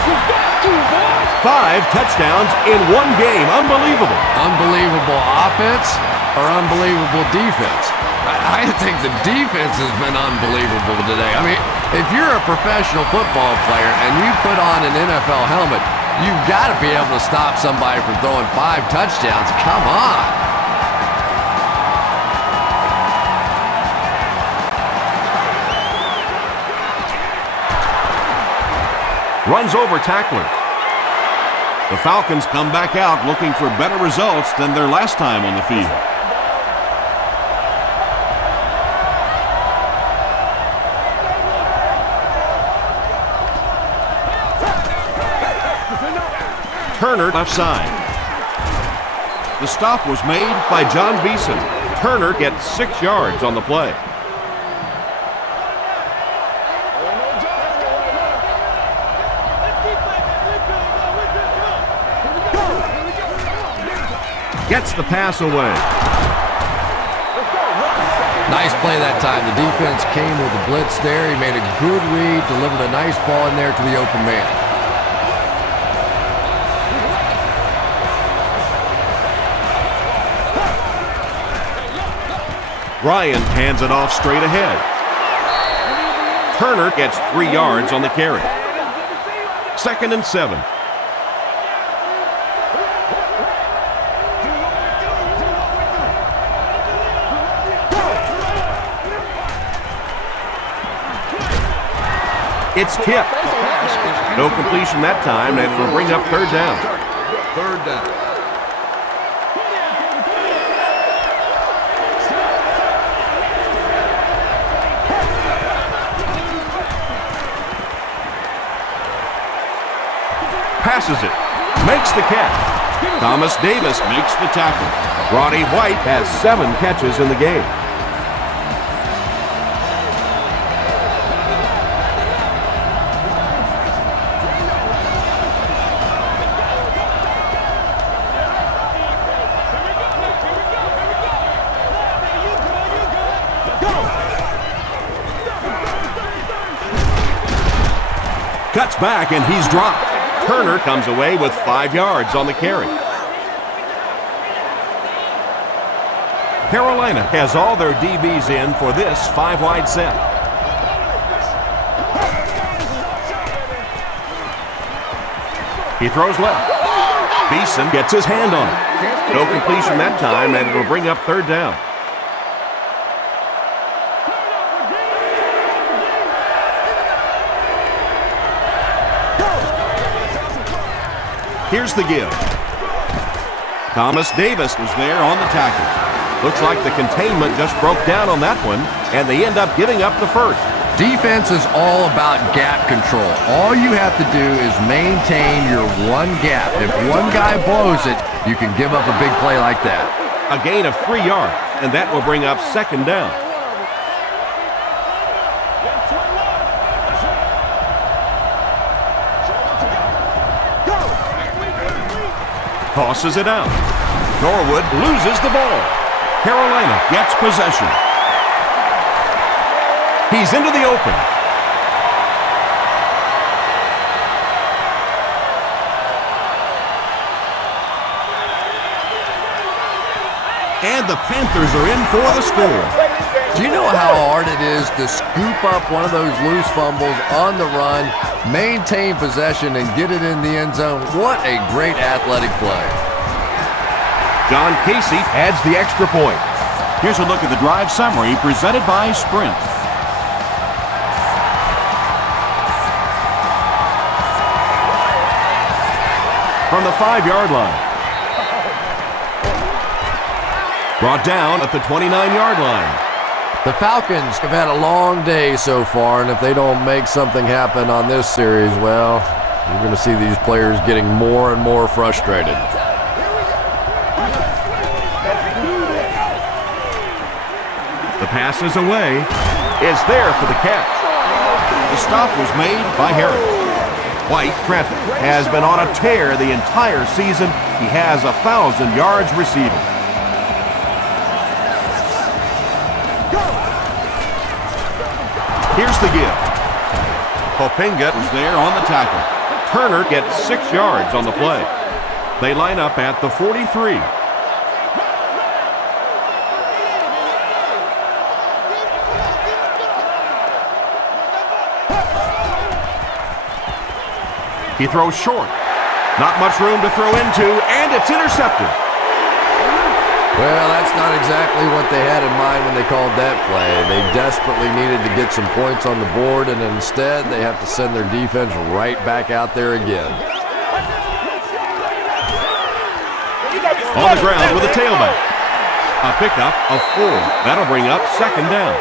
5 touchdowns in one game. Unbelievable. Unbelievable offense or unbelievable defense? I think the defense has been unbelievable today. I mean, if you're a professional football player and you put on an NFL helmet, you've got to be able to stop somebody from throwing 5 touchdowns. Come on. Runs over tackler. The Falcons come back out looking for better results than their last time on the field. Turner left side. The stop was made by John Beeson. Turner gets 6 yards on the play. Gets the pass away. Nice play that time. The defense came with a blitz there. He made a good read, delivered a nice ball in there to the open man. Ryan hands it off straight ahead. Turner gets 3 yards on the carry. 2nd and 7. It's tipped. No completion that time, and it will bring up 3rd down. 3rd down. Passes it. Makes the catch. Thomas Davis makes the tackle. Roddy White has 7 catches in the game. Cuts back and he's dropped. Turner comes away with 5 yards on the carry. Carolina has all their DBs in for this 5-wide set. He throws left. Beeson gets his hand on it. No completion that time, and it'll bring up 3rd down. Here's the give. Thomas Davis was there on the tackle. Looks like the containment just broke down on that one, and they end up giving up the 1st. Defense is all about gap control. All you have to do is maintain your one gap. If one guy blows it, you can give up a big play like that. A gain of 3 yards, and that will bring up 2nd down. Tosses it out. Norwood loses the ball. Carolina gets possession. He's into the open. And the Panthers are in for the score. Do you know how hard it is to scoop up one of those loose fumbles on the run, maintain possession, and get it in the end zone? What a great athletic play. John Casey adds the extra point. Here's a look at the drive summary presented by Sprint. From the 5-yard line. Brought down at the 29-yard line. The Falcons have had a long day so far, and if they don't make something happen on this series, well, you're going to see these players getting more and more frustrated. The pass is away. is there for the catch. The stop was made by Harris. White Trenton has been on a tear the entire season. He has 1,000 yards receiving. Here's the give. Popinga Was there on the tackle. Turner gets 6 yards on the play. They line up at the 43. He throws short. Not much room to throw into, and it's intercepted. Well, that's not exactly what they had in mind when they called that play. They desperately needed to get some points on the board, and instead they have to send their defense right back out there again. On the ground with a tailback. A pickup of 4. That'll bring up 2nd down.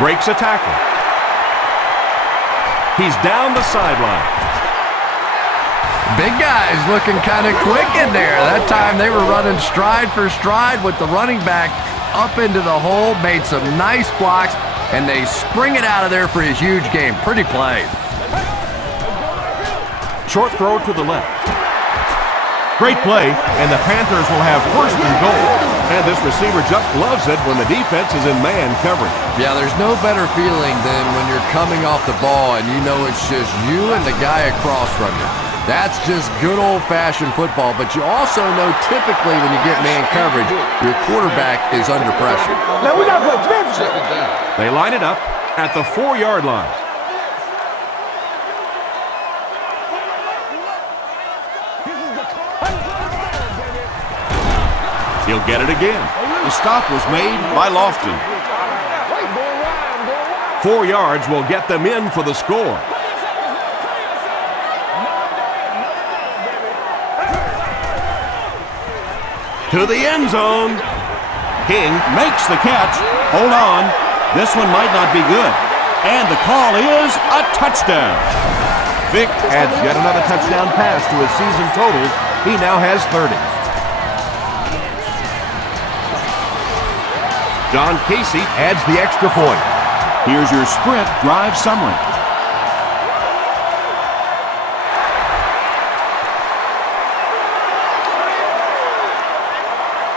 Breaks a tackle. He's down the sideline. Big guys looking kind of quick in there. That time they were running stride for stride with the running back up into the hole, made some nice blocks, and they spring it out of there for a huge game. Pretty play. Short throw to the left. Great play, and the Panthers will have 1st and goal. And this receiver just loves it when the defense is in man coverage. Yeah, there's no better feeling than when you're coming off the ball and you know it's just you and the guy across from you. That's just good old-fashioned football, but you also know typically when you get man coverage, your quarterback is under pressure. Now we got to play 2nd down. They line it up at the 4-yard line. He'll get it again. The stop was made by Lofton. 4 yards will get them in for the score. To the end zone. King makes the catch. Hold on. This one might not be good. And the call is a touchdown. Vick adds yet another touchdown pass to his season totals. He now has 30. John Casey adds the extra point. Here's your sprint drive summary.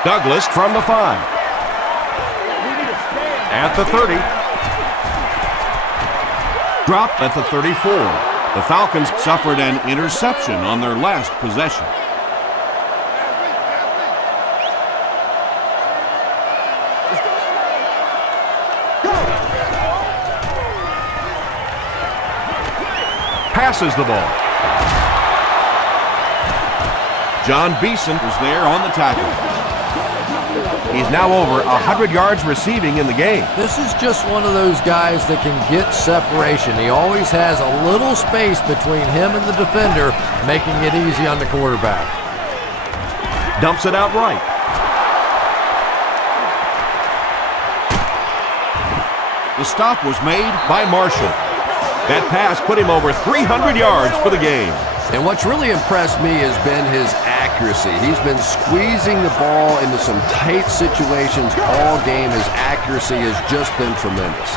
Douglas from the 5. At the 30. Dropped at the 34. The Falcons suffered an interception on their last possession. Passes the ball. John Beeson Was there on the tackle. He's now over 100 yards receiving in the game. This is just one of those guys that can get separation. He always has a little space between him and the defender, making it easy on the quarterback. Dumps it out right. The stop was made By Marshall. That pass put him over 300 yards for the game. And what's really impressed me has been his accuracy. He's been squeezing the ball into some tight situations all game. His accuracy has just been tremendous.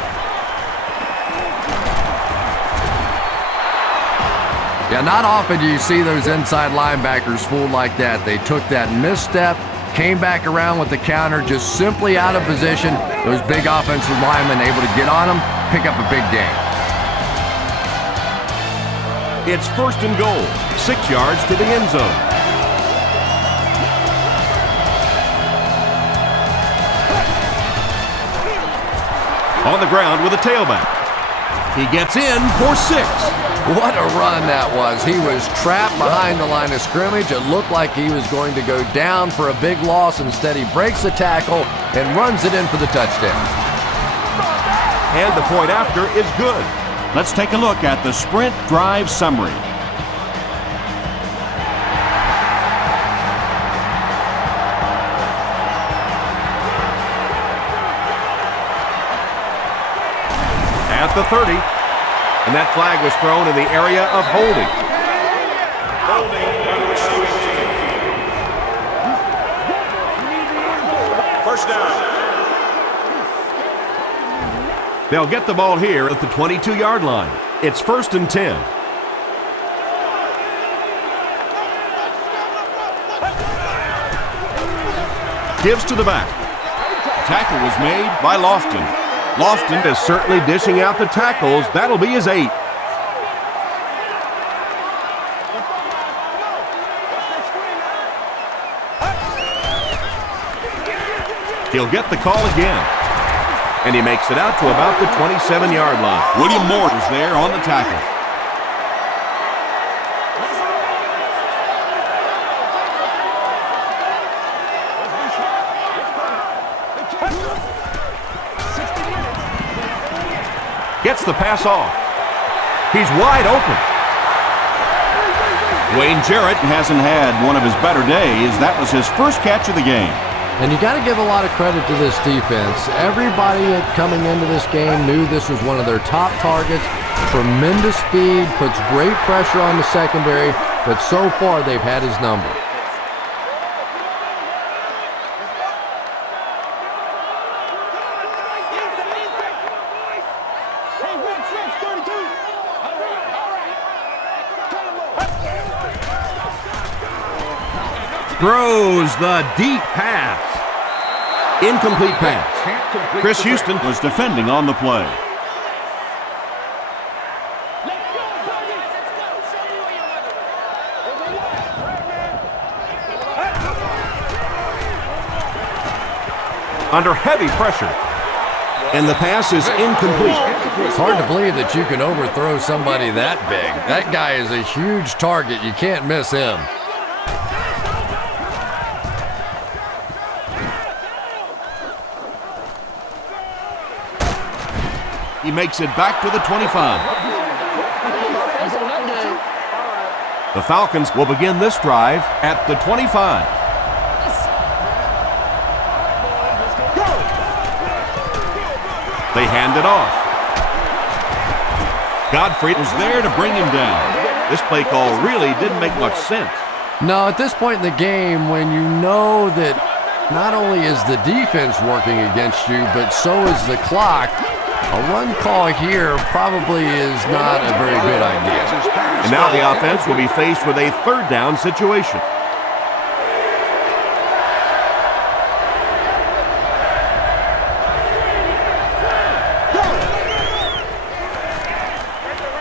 Yeah, not often do you see those inside linebackers fooled like that. They took that misstep, came back around with the counter, just simply out of position. Those big offensive linemen able to get on them, pick up a big game. It's 1st and goal. 6 yards to the end zone. On the ground with a tailback. He gets in for 6. What a run that was. He was trapped behind the line of scrimmage. It looked like he was going to go down for a big loss. Instead, he breaks the tackle and runs it in for the touchdown. And the point after is good. Let's take a look at the sprint drive summary. At the 30. And that flag was thrown in the area of holding. Holding on receiving team. First down. They'll get the ball here at the 22-yard line. It's 1st and 10. Gives to the back. Tackle was made by Lofton. Lofton is certainly dishing out the tackles. That'll be his 8th. He'll get the call again. And he makes it out to about the 27-yard line. William Moore is there on the tackle. Gets the pass off. He's wide open. Wayne Jarrett hasn't had one of his better days. That was his first catch of the game. And you got to give a lot of credit to this defense. Everybody coming into this game knew this was one of their top targets. Tremendous speed, puts great pressure on the secondary, but so far they've had his number. Throws the deep pass. Incomplete pass. Chris Houston was defending on the play. Under heavy pressure. And the pass is incomplete. It's hard to believe that you can overthrow somebody that big. That guy is a huge target. You can't miss him. He makes it back to the 25. The Falcons will begin this drive at the 25. They hand it off. Godfrey was there to bring him down. This play call really didn't make much sense. No, at this point in the game, when you know that not only is the defense working against you, but so is the clock, a run call here probably is not a very good idea. And now the offense will be faced with a 3rd down situation.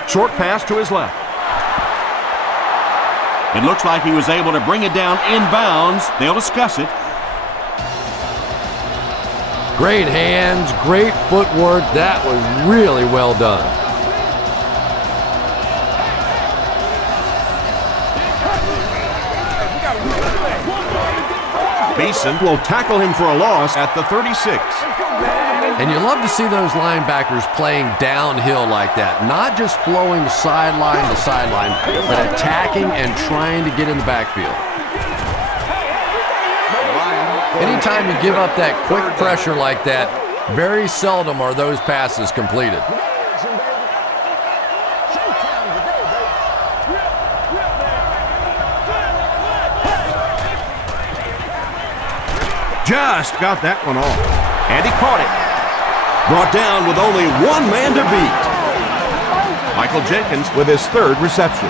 Short pass to his left. It looks like he was able to bring it down inbounds. They'll discuss it. Great hands, great footwork. That was really well done. Beeson will tackle him for a loss at the 36. And you love to see those linebackers playing downhill like that. Not just flowing sideline to sideline, but attacking and trying to get in the backfield. Anytime you give up that quick pressure like that, very seldom are those passes completed. Just got that one off. And he caught it. Brought down with only one man to beat. Michael Jenkins with his 3rd reception.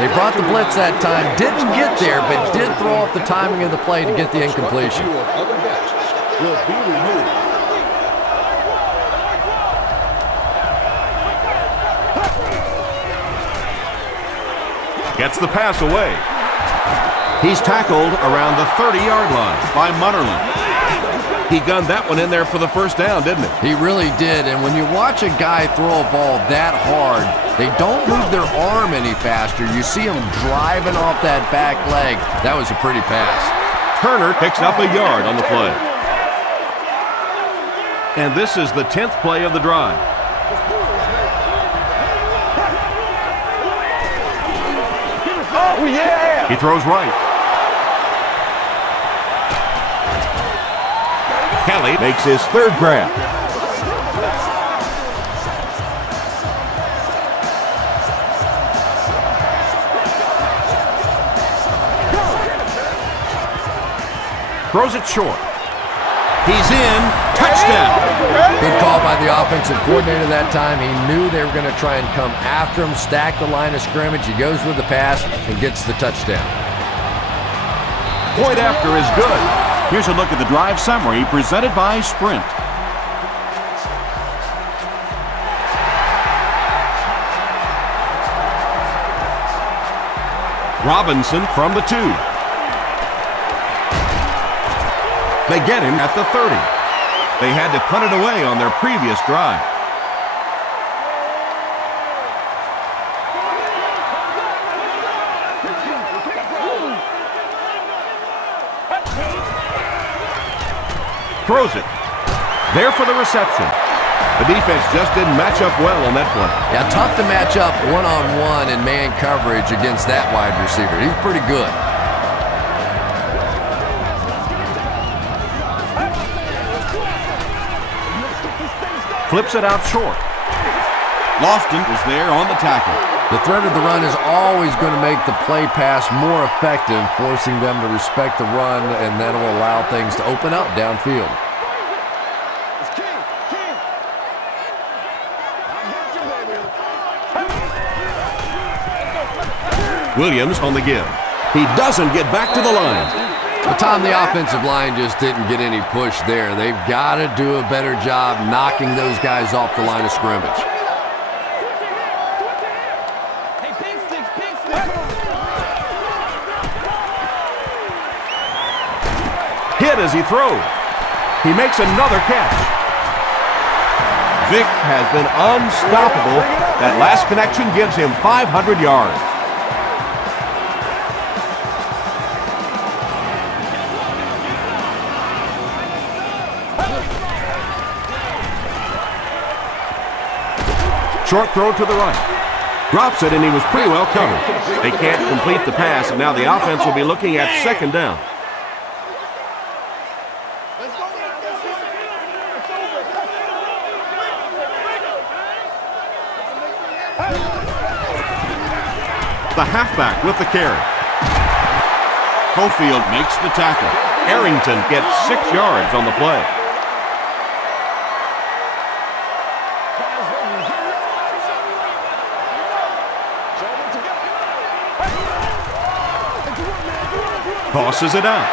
They brought the blitz that time, didn't get there, but did throw off the timing of the play to get the incompletion. Gets the pass away. He's tackled around the 30-yard line by Mutterland. He gunned that one in there for the 1st down, didn't he? He really did, and when you watch a guy throw a ball that hard, they don't move their arm any faster. You see him driving off that back leg. That was a pretty pass. Turner picks up a yard on the play. And this is the 10th play of the drive. Oh, yeah! He throws right. Kelly makes his third grab. Throws it short. He's in. Touchdown. Good call by the offensive coordinator that time. He knew they were going to try and come after him, stack the line of scrimmage. He goes with the pass and gets the touchdown. Point after is good. Here's a look at the drive summary presented by Sprint. Robinson from the 2. They get him at the 30. They had to punt it away on their previous drive. Throws it. There for the reception. The defense just didn't match up well on that play. Yeah, tough to match up one-on-one in man coverage against that wide receiver. He's pretty good. Flips it out short. Lofton is there on the tackle. The threat of the run is always going to make the play pass more effective, forcing them to respect the run, and that will allow things to open up downfield. Williams on the give. He doesn't get back to the line. But Tom, the offensive line just didn't get any push there. They've got to do a better job knocking those guys off the line of scrimmage. Hit as he throws. He makes another catch. Vic has been unstoppable. That last connection gives him 500 yards. Short throw to the right. Drops it, and he was pretty well covered. They can't complete the pass, and now the offense will be looking at second down. The halfback with the carry. Cofield makes the tackle. Arrington gets 6 yards on the play. Tosses it out.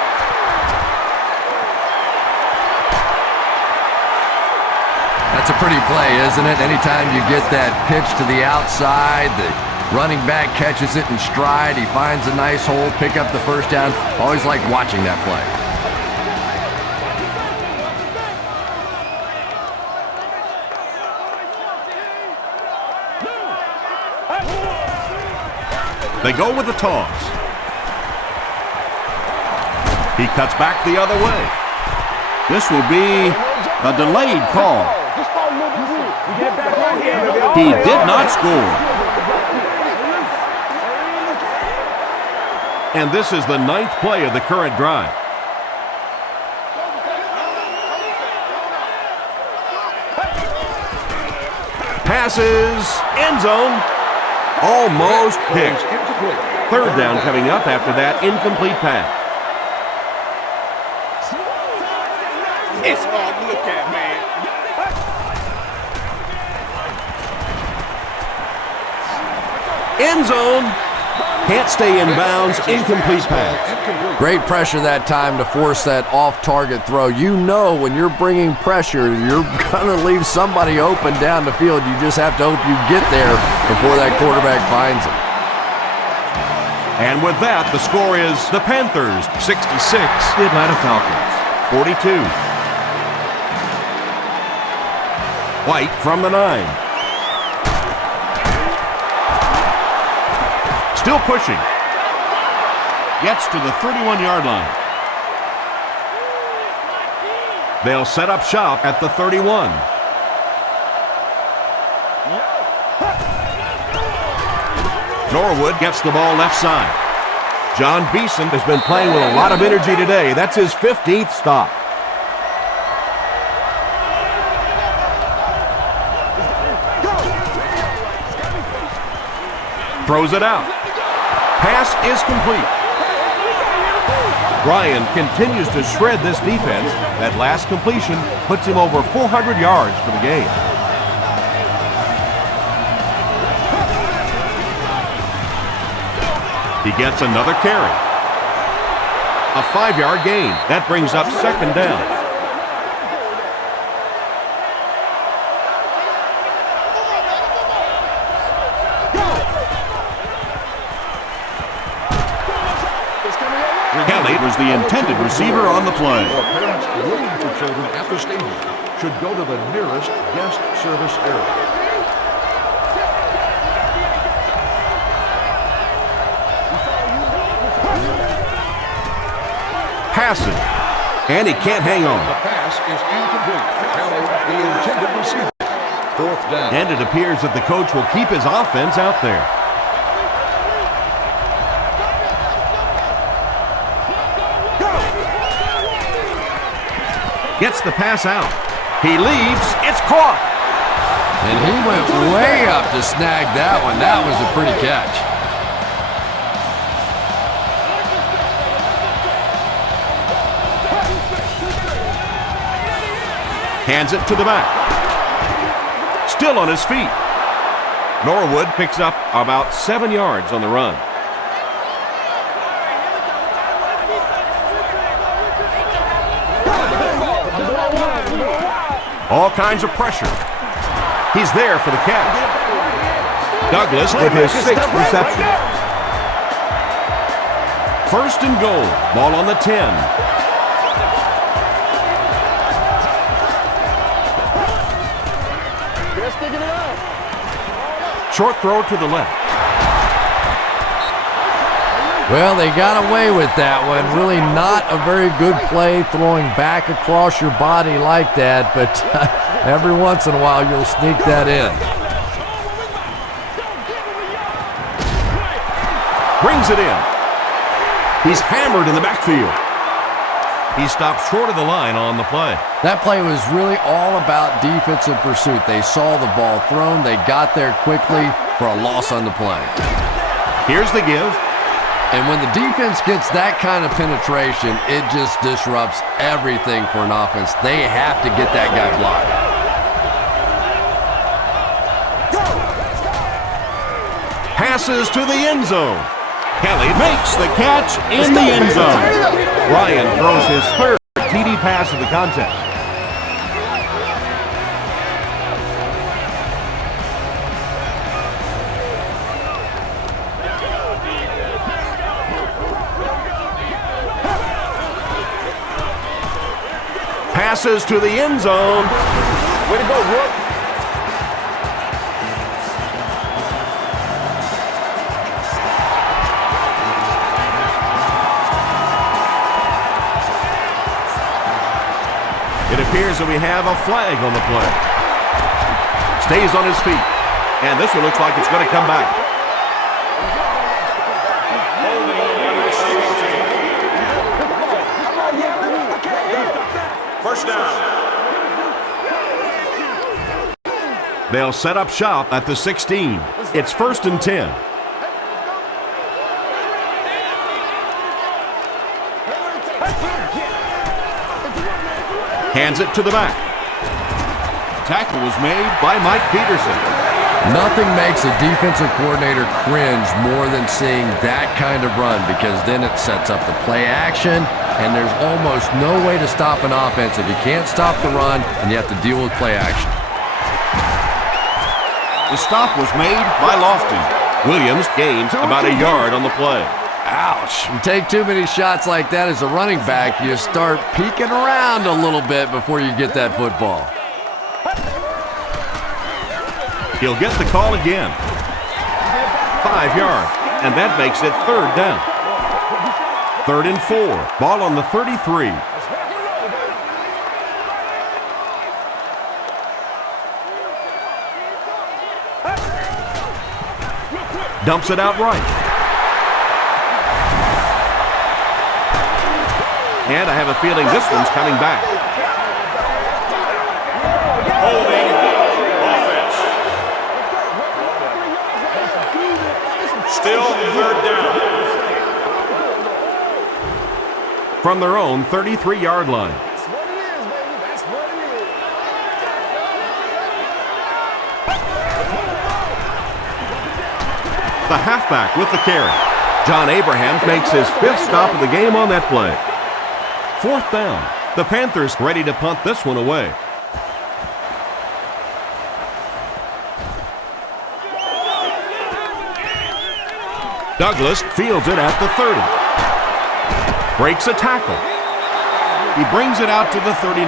That's a pretty play, isn't it? Anytime you get that pitch to the outside, the running back catches it in stride, he finds a nice hole, pick up the first down. Always like watching that play. They go with the toss. He cuts back the other way. This will be a delayed call. He did not score. And this is the 9th play of the current drive. Passes, end zone, almost picked. Third down coming up after that incomplete pass. It's hard to look at, man. End zone. Can't stay in bounds. Incomplete pass. Great pressure that time to force that off-target throw. You know when you're bringing pressure, you're going to leave somebody open down the field. You just have to hope you get there before that quarterback finds him. And with that, the score is the Panthers 66, the Atlanta Falcons 42. White from the 9. Still pushing. Gets to the 31-yard line. They'll set up shop at the 31. Norwood gets the ball left side. John Beeson has been playing with a lot of energy today. That's his 15th stop. Throws it out. Pass is complete. Ryan continues to shred this defense. That last completion puts him over 400 yards for the game. He gets another carry. A 5-yard gain. That brings up second down. Kelly was the intended receiver on the play. Parents waiting for children at the stadium should go to the nearest guest service area. Passing. And he can't hang on. The pass is incomplete. Kelly, the intended receiver. Fourth down. And it appears that the coach will keep his offense out there. Gets the pass out. He leaves. It's caught. And he went way up to snag that one. That was a pretty catch. Hands it to the back. Still on his feet. Norwood picks up about 7 yards on the run. All kinds of pressure. He's there for the catch. Douglas with his 6th reception. First and goal. Ball on the 10. Short throw to the left. Well, they got away with that one. Really not a very good play throwing back across your body like that, but every once in a while you'll sneak that in. Brings it in. He's hammered in the backfield. He stops short of the line on the play. That play was really all about defensive pursuit. They saw the ball thrown. They got there quickly for a loss on the play. Here's the give. And when the defense gets that kind of penetration, it just disrupts everything for an offense. They have to get that guy blocked. Passes to the end zone. Kelly makes the catch in the end zone. Ryan throws his 3rd TD pass of the contest. Passes to the end zone. Way to go, Rook. It appears that we have a flag on the play. Stays on his feet. And this one looks like it's going to come back. First down. They'll set up shop at the 16. It's 1st and 10. Hands it to the back. Tackle was made by Mike Peterson. Nothing makes a defensive coordinator cringe more than seeing that kind of run, because then it sets up the play action, and there's almost no way to stop an offense if you can't stop the run and you have to deal with play action. The stop was made by Lofton. Williams gains about a yard on the play. Ouch. You take too many shots like that as a running back, you start peeking around a little bit before you get that football. He'll get the call again. 5 yards, and that makes it 3rd down. 3rd and 4. Ball on the 33. Dumps it out right. And I have a feeling this one's coming back. Holding offense. Still third down. From their own 33-yard line. That's what it is, baby. That's what it is. The halfback with the carry. John Abraham makes his 5th stop of the game on that play. 4th down. The Panthers ready to punt this one away. Douglas fields it at the 30. Breaks a tackle. He brings it out to the 39.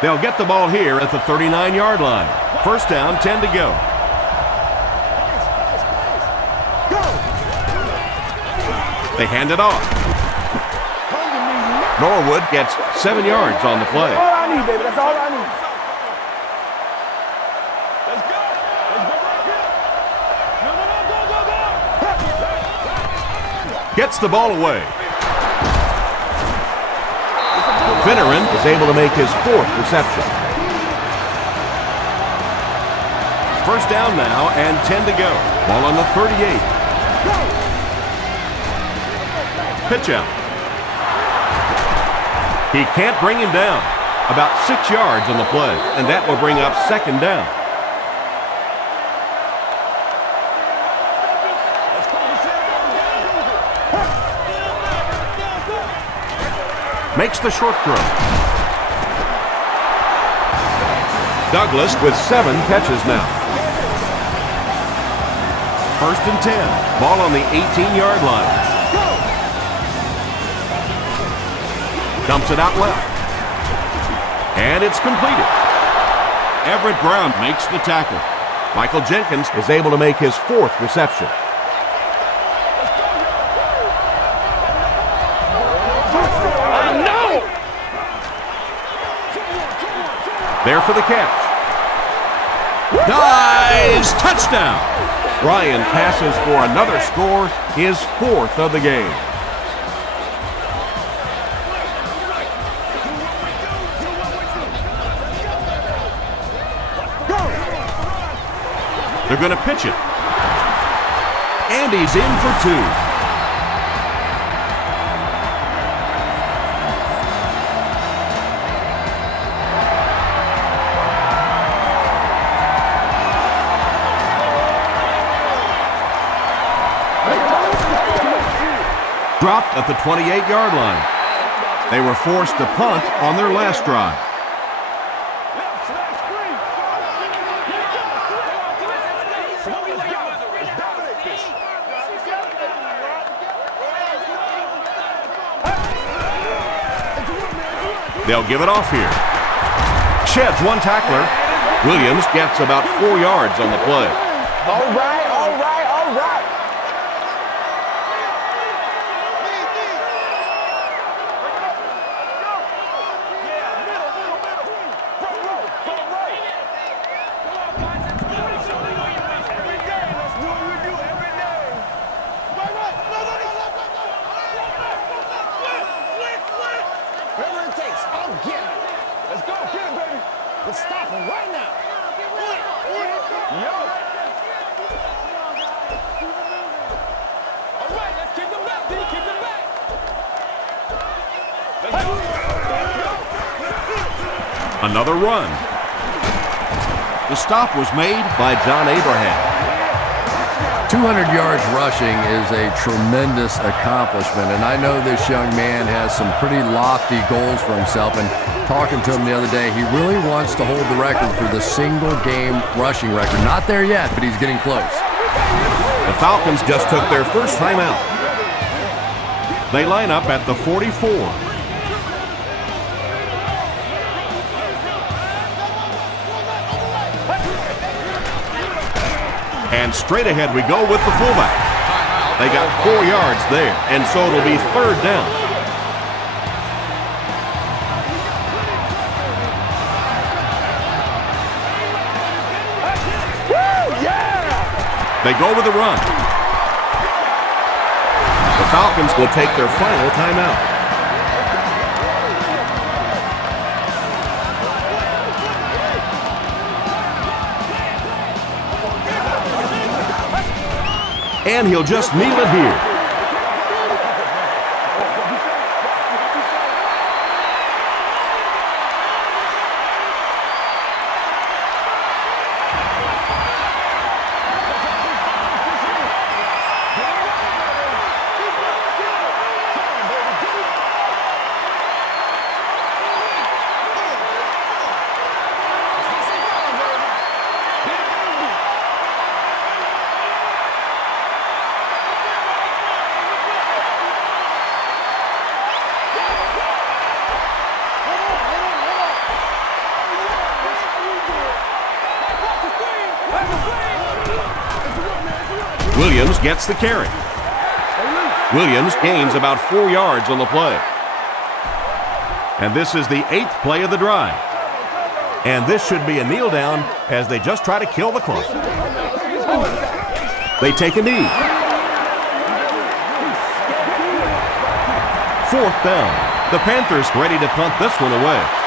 They'll get the ball here at the 39-yard line. 1st down, 10 to go. They hand it off. Norwood gets 7 yards on the play. That's all I need, baby. That's all I need. Gets the ball away. Finneran is able to make his 4th reception. 1st down now and 10 to go. Ball on the 38. Pitch out. He can't bring him down. About 6 yards on the play, and that will bring up 2nd down. Makes the short throw. Douglas with 7 catches now. 1st and 10. Ball on the 18-yard line. Dumps it out left. And it's completed. Everett Brown makes the tackle. Michael Jenkins is able to make his 4th reception. There for the catch. Dives! Touchdown! Ryan passes for another score, his 4th of the game. They're going to pitch it. And he's in for 2. Dropped at the 28-yard line. They were forced to punt on their last drive. They'll give it off here. Sheds 1 tackler. Williams gets about 4 yards on the play. All right, all right, all right. Let's stop him right now. Yo. All right, let's kick him back, D. Kick him back. Another run. The stop was made by John Abraham. 200 yards rushing is a tremendous accomplishment, and I know this young man has some pretty lofty goals for himself, and talking to him the other day, he really wants to hold the record for the single-game rushing record. Not there yet, but he's getting close. The Falcons just took their first time out. They line up at the 44. And straight ahead we go with the fullback. They got 4 yards there, and so it'll be 3rd down. They go with the run. The Falcons will take their final timeout. And he'll just kneel it here. Williams gets the carry. Williams gains about 4 yards on the play. And this is the 8th play of the drive. And this should be a kneel down as they just try to kill the clock. They take a knee. 4th down. The Panthers ready to punt this one away.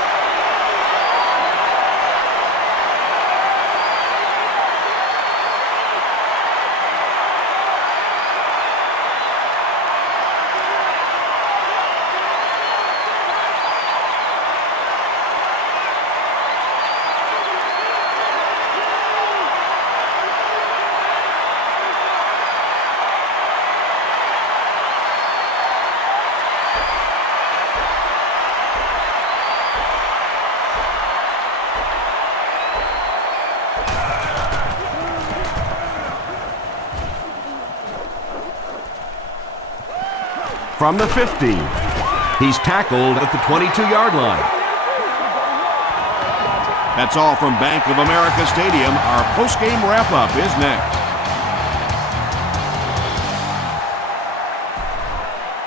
From the 15, he's tackled at the 22-yard line. That's all from Bank of America Stadium. Our post-game wrap-up is next.